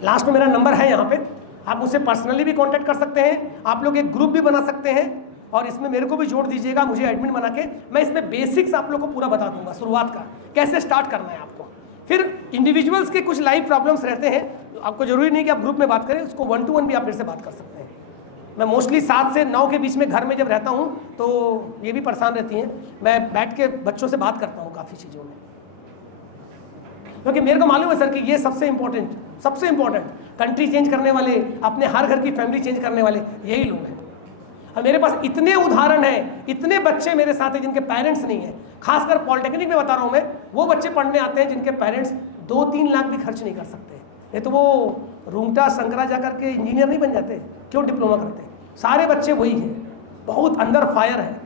लास्ट में मेरा नंबर है यहाँ पे, आप मुझसे पर्सनली भी कांटेक्ट कर सकते हैं, आप लोग एक ग्रुप भी बना सकते हैं, और इसमें मेरे को भी जोड़ दीजिएगा, मुझे एडमिन बना के। मैं इसमें बेसिक्स आप लोग को पूरा बता दूंगा, शुरुआत का कैसे स्टार्ट करना है आपको। फिर इंडिविजुअल्स के कुछ लाइफ प्रॉब्लम्स रहते हैं, आपको जरूरी नहीं कि आप ग्रुप में बात करें, उसको 1 to 1 भी आप मेरे से बात कर सकते हैं। मैं मोस्टली 7 से 9 के बीच में घर में जब रहता हूँ तो ये भी परेशान रहती हैं, मैं बैठ के बच्चों से बात करता हूँ काफ़ी चीज़ों में, क्योंकि मेरे को मालूम है सर कि ये सबसे इम्पोर्टेंट कंट्री चेंज करने वाले, अपने हर घर की फैमिली चेंज करने वाले यही लोग हैं। और मेरे पास इतने उदाहरण हैं, इतने बच्चे मेरे साथ हैं जिनके पेरेंट्स नहीं हैं। खासकर पॉलिटेक्निक में बता रहा हूँ मैं, वो बच्चे पढ़ने आते हैं जिनके पेरेंट्स 2-3 लाख भी खर्च नहीं कर सकते। नहीं तो वो रूंगटा संकरा जा करके इंजीनियर नहीं बन जाते, क्यों डिप्लोमा करते? सारे बच्चे वही हैं, बहुत अंदर फायर है।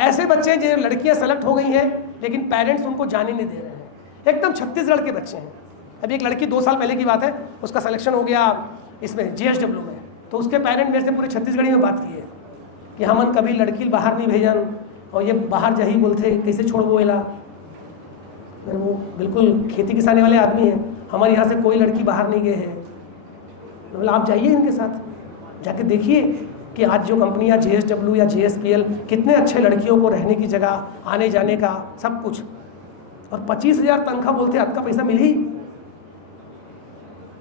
ऐसे बच्चे हैं जो लड़कियां सेलेक्ट हो गई हैं लेकिन पेरेंट्स उनको जाने नहीं दे रहे हैं, एकदम छत्तीसगढ़ के बच्चे हैं। अभी एक लड़की 2 साल पहले की बात है, उसका सिलेक्शन हो गया इसमें JSW में, तो उसके पेरेंट मेरे से पूरे छत्तीसगढ़ी में बात की है कि हमन कभी लड़की बाहर नहीं भेजन, और ये बाहर जही बोलते कैसे छोड़बो एला। मेरे वो बिल्कुल खेती किसानी वाले आदमी हैं, हमारे यहाँ से कोई लड़की बाहर नहीं गए हैं। मतलब आप जाइए इनके साथ, जाके देखिए कि आज जो कंपनियाँ JSW या JSPL, कितने अच्छे लड़कियों को रहने की जगह, आने जाने का सब कुछ, और 25,000 तनख्वाह बोलते हैं, आपका पैसा मिले ही।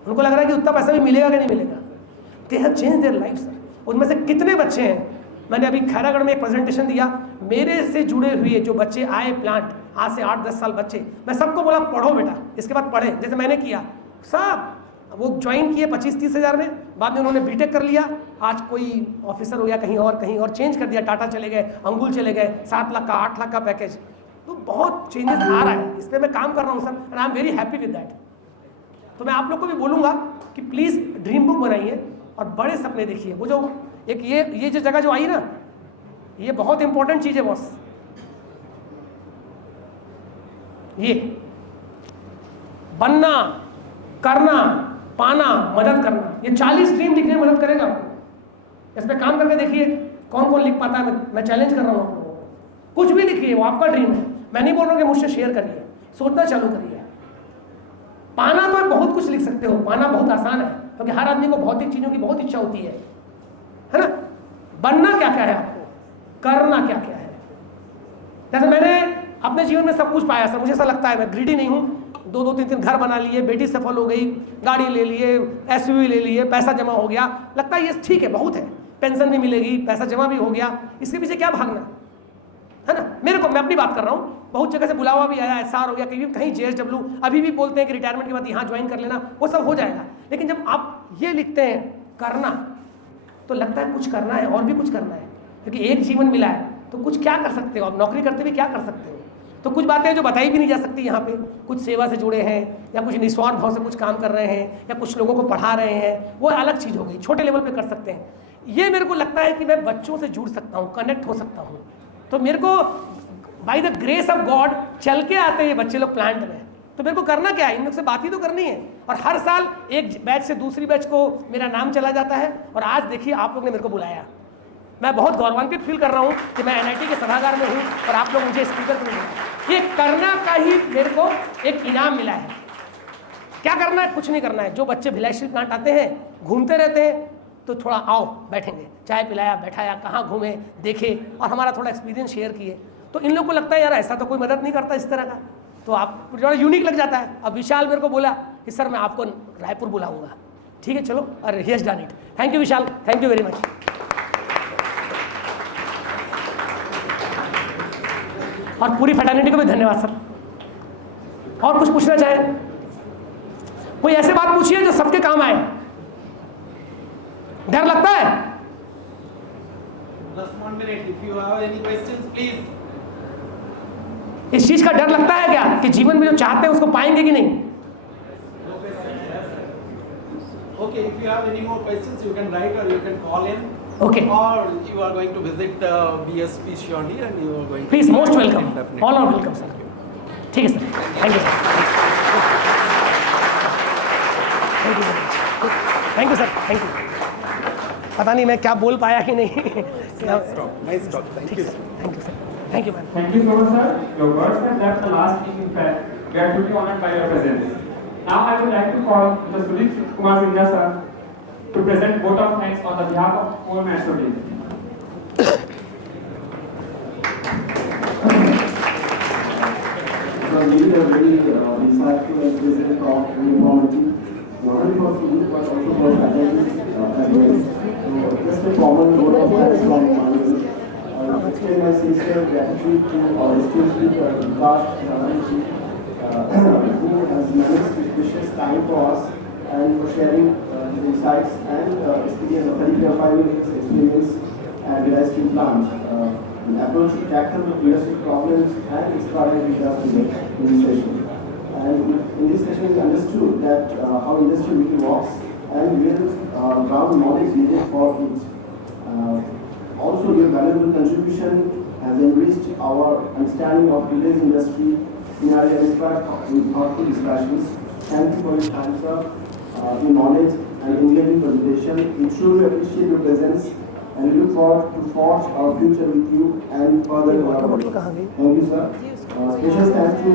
उनको लग रहा है कि उतना पैसा भी मिलेगा कि नहीं मिलेगा। They have change their life sir. उनमें से कितने बच्चे हैं, मैंने अभी खैरागढ़ में एक प्रेजेंटेशन दिया, मेरे से जुड़े हुए जो बच्चे आए प्लांट, आज से 8-10 साल बच्चे, मैं सबको बोला पढ़ो बेटा, इसके बाद पढ़े, जैसे मैंने किया। सब वो ज्वाइन किए 25-30 हज़ार में, बाद में उन्होंने बीटेक कर लिया, आज कोई ऑफिसर हो गया कहीं और चेंज कर दिया, टाटा चले गए, अंगुल चले गए, 7 लाख का 8 लाख का पैकेज। तो बहुत चेंजेस आ रहा है, इस पर मैं काम कर रहा हूँ sir, and I am very happy with that. तो मैं आप लोग को भी बोलूँगा कि प्लीज़ ड्रीम बुक बनाइए और बड़े सपने देखिए। वो जो एक ये जो जगह जो आई ना, ये बहुत इंपॉर्टेंट चीज़ है बॉस। ये बनना, करना, पाना, मदद करना, ये 40 ड्रीम लिखने में मदद करेगा आपको। इस पर काम करके देखिए कौन कौन लिख पाता है। मैं चैलेंज कर रहा हूँ आप लोगों को। कुछ भी लिखिए, वो आपका ड्रीम है। मैं नहीं बोल रहा हूँ कि मुझसे शेयर करिए, सोचना चालू करिए। पाना तो बहुत कुछ लिख सकते हो, पाना बहुत आसान है, क्योंकि हर आदमी को भौतिक चीज़ों की बहुत इच्छा होती है ना। बनना क्या क्या है आपको, करना क्या क्या है। जैसे मैंने अपने जीवन में सब कुछ पाया सर, मुझे ऐसा लगता है, मैं ग्रीडी नहीं हूँ। 2-3 घर बना लिए, बेटी सफल हो गई, गाड़ी ले लिए, SUV ले लिए, पैसा जमा हो गया, लगता है ये ठीक है, बहुत है, पेंशन भी मिलेगी, पैसा जमा भी हो गया, इसके पीछे क्या भागना है ना। मेरे को, मैं अपनी बात कर रहा हूँ, बहुत जगह से बुलावा भी आया, SR हो गया, कहीं JSW, अभी भी बोलते हैं कि रिटायरमेंट के बाद यहाँ ज्वाइन कर लेना, वो सब हो जाएगा। लेकिन जब आप ये लिखते हैं करना, तो लगता है कुछ करना है और भी कुछ करना है, क्योंकि एक जीवन मिला है तो कुछ क्या कर सकते हो आप, नौकरी करते हुए क्या कर सकते हो। तो कुछ बातें जो बताई भी नहीं जा सकती यहाँ पे, कुछ सेवा से जुड़े हैं या कुछ निस्वार्थ भाव से कुछ काम कर रहे हैं या कुछ लोगों को पढ़ा रहे हैं, वो अलग चीज़ हो गई, छोटे लेवल पे कर सकते हैं। ये मेरे को लगता है कि मैं बच्चों से जुड़ सकता हूँ, कनेक्ट हो सकता हूँ। तो मेरे को by the grace of God चल के आते हैं बच्चे लोग प्लांट में, तो मेरे को करना क्या है, इन लोग से बात ही तो करनी है। और हर साल एक बैच से दूसरी बैच को मेरा नाम चला जाता है, और आज देखिए आप लोग ने मेरे को बुलाया। मैं बहुत गौरवान्वित फील कर रहा हूँ कि मैं NIT के सभागार में हूँ और आप लोग मुझे स्पीकर पर मिला। ये करना का ही मेरे को एक इनाम मिला है। क्या करना है, कुछ नहीं करना है। जो बच्चे भिलाई स्टील प्लांट आते हैं, घूमते रहते हैं, तो थोड़ा आओ बैठेंगे, चाय पिलाया, बैठाया, कहाँ घूमे, देखे और हमारा थोड़ा एक्सपीरियंस शेयर किए। तो इन लोग को लगता है यार ऐसा तो कोई मदद नहीं करता इस तरह का, तो आप थोड़ा यूनिक लग जाता है। अब विशाल मेरे को बोला कि सर मैं आपको रायपुर बुलाऊंगा, ठीक है चलो, और he has done it. Thank you Vishal, thank you very much. और पूरी फैटर्निटी को भी धन्यवाद सर। और कुछ पूछना चाहे, कोई ऐसे बात पूछिए जो सबके काम आए। डर लगता है? Just 1 minute. If you have any questions, please. इस चीज का डर लगता है क्या कि जीवन में जो चाहते हैं उसको पाएंगे कि नहीं? No questions. Okay, if you have any more questions, you can write or you can call in. Okay. Or you are going to visit BSP surely and you are going to... Please, most welcome. Definitely. All are welcome, sir. ठीक है sir, thank you sir, thank you sir, thank you. पता नहीं मैं क्या बोल पाया कि नहीं। Nice talk. Thank you. Thank you sir, thank you ma'am. Thank you so much, sir. Your words have left the last ink. In fact, we are truly honored by your presence. Now I would like to call Mr. Sudip Kumar Singh sir to present vote of thanks on the behalf of whole Metro team. It was really a very insightful and pleasant talk and informative, not only for students but also for faculty as well. So just a common vote of thanks from my end. Extend my sincere gratitude to our esteemed speaker, Vikas Neshine, who has managed his precious time for us and for sharing his insights and experience of 35 years experience at the Steel Plant. An approach to tackle the leadership problems and inspired with us today in this session. And in this session, we understood that how industry really works and will ground knowledge needed for it. Also, your valuable contribution has enriched our understanding of today's industry scenario and inspired thoughtful discussions. Thank you for your time, sir, your knowledge and engaging presentation. We truly appreciate your presence and we look forward to forge our future with you and further collaborate. Thank you, sir. Special thanks to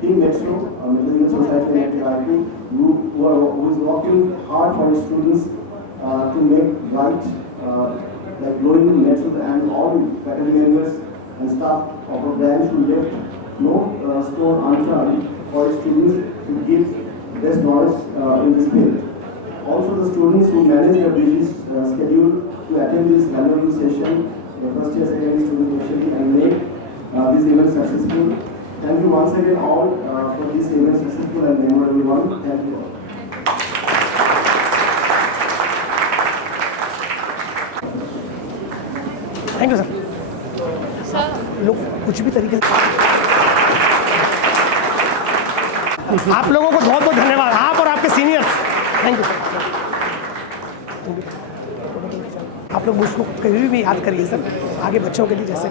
Team Metro, Metro Society and Raipur, who is working hard for his students to make right, like growing Metro and all faculty members and staff of our branch who left no stone unturned for his students to give best knowledge in this field. Also the students who manage their busy schedule to attend this valuable session, the first year, second year student especially, and make this event successful. Thank you once again all for this event successful and memorable one. Thank you all. Thank you sir. लोग कुछ भी तरीके से, आप लोगों को बहुत बहुत धन्यवाद, आप और आपके सीनियर्स, थैंक यू। आप लोग मुझको कभी भी याद करिए सर, आगे बच्चों के लिए जैसे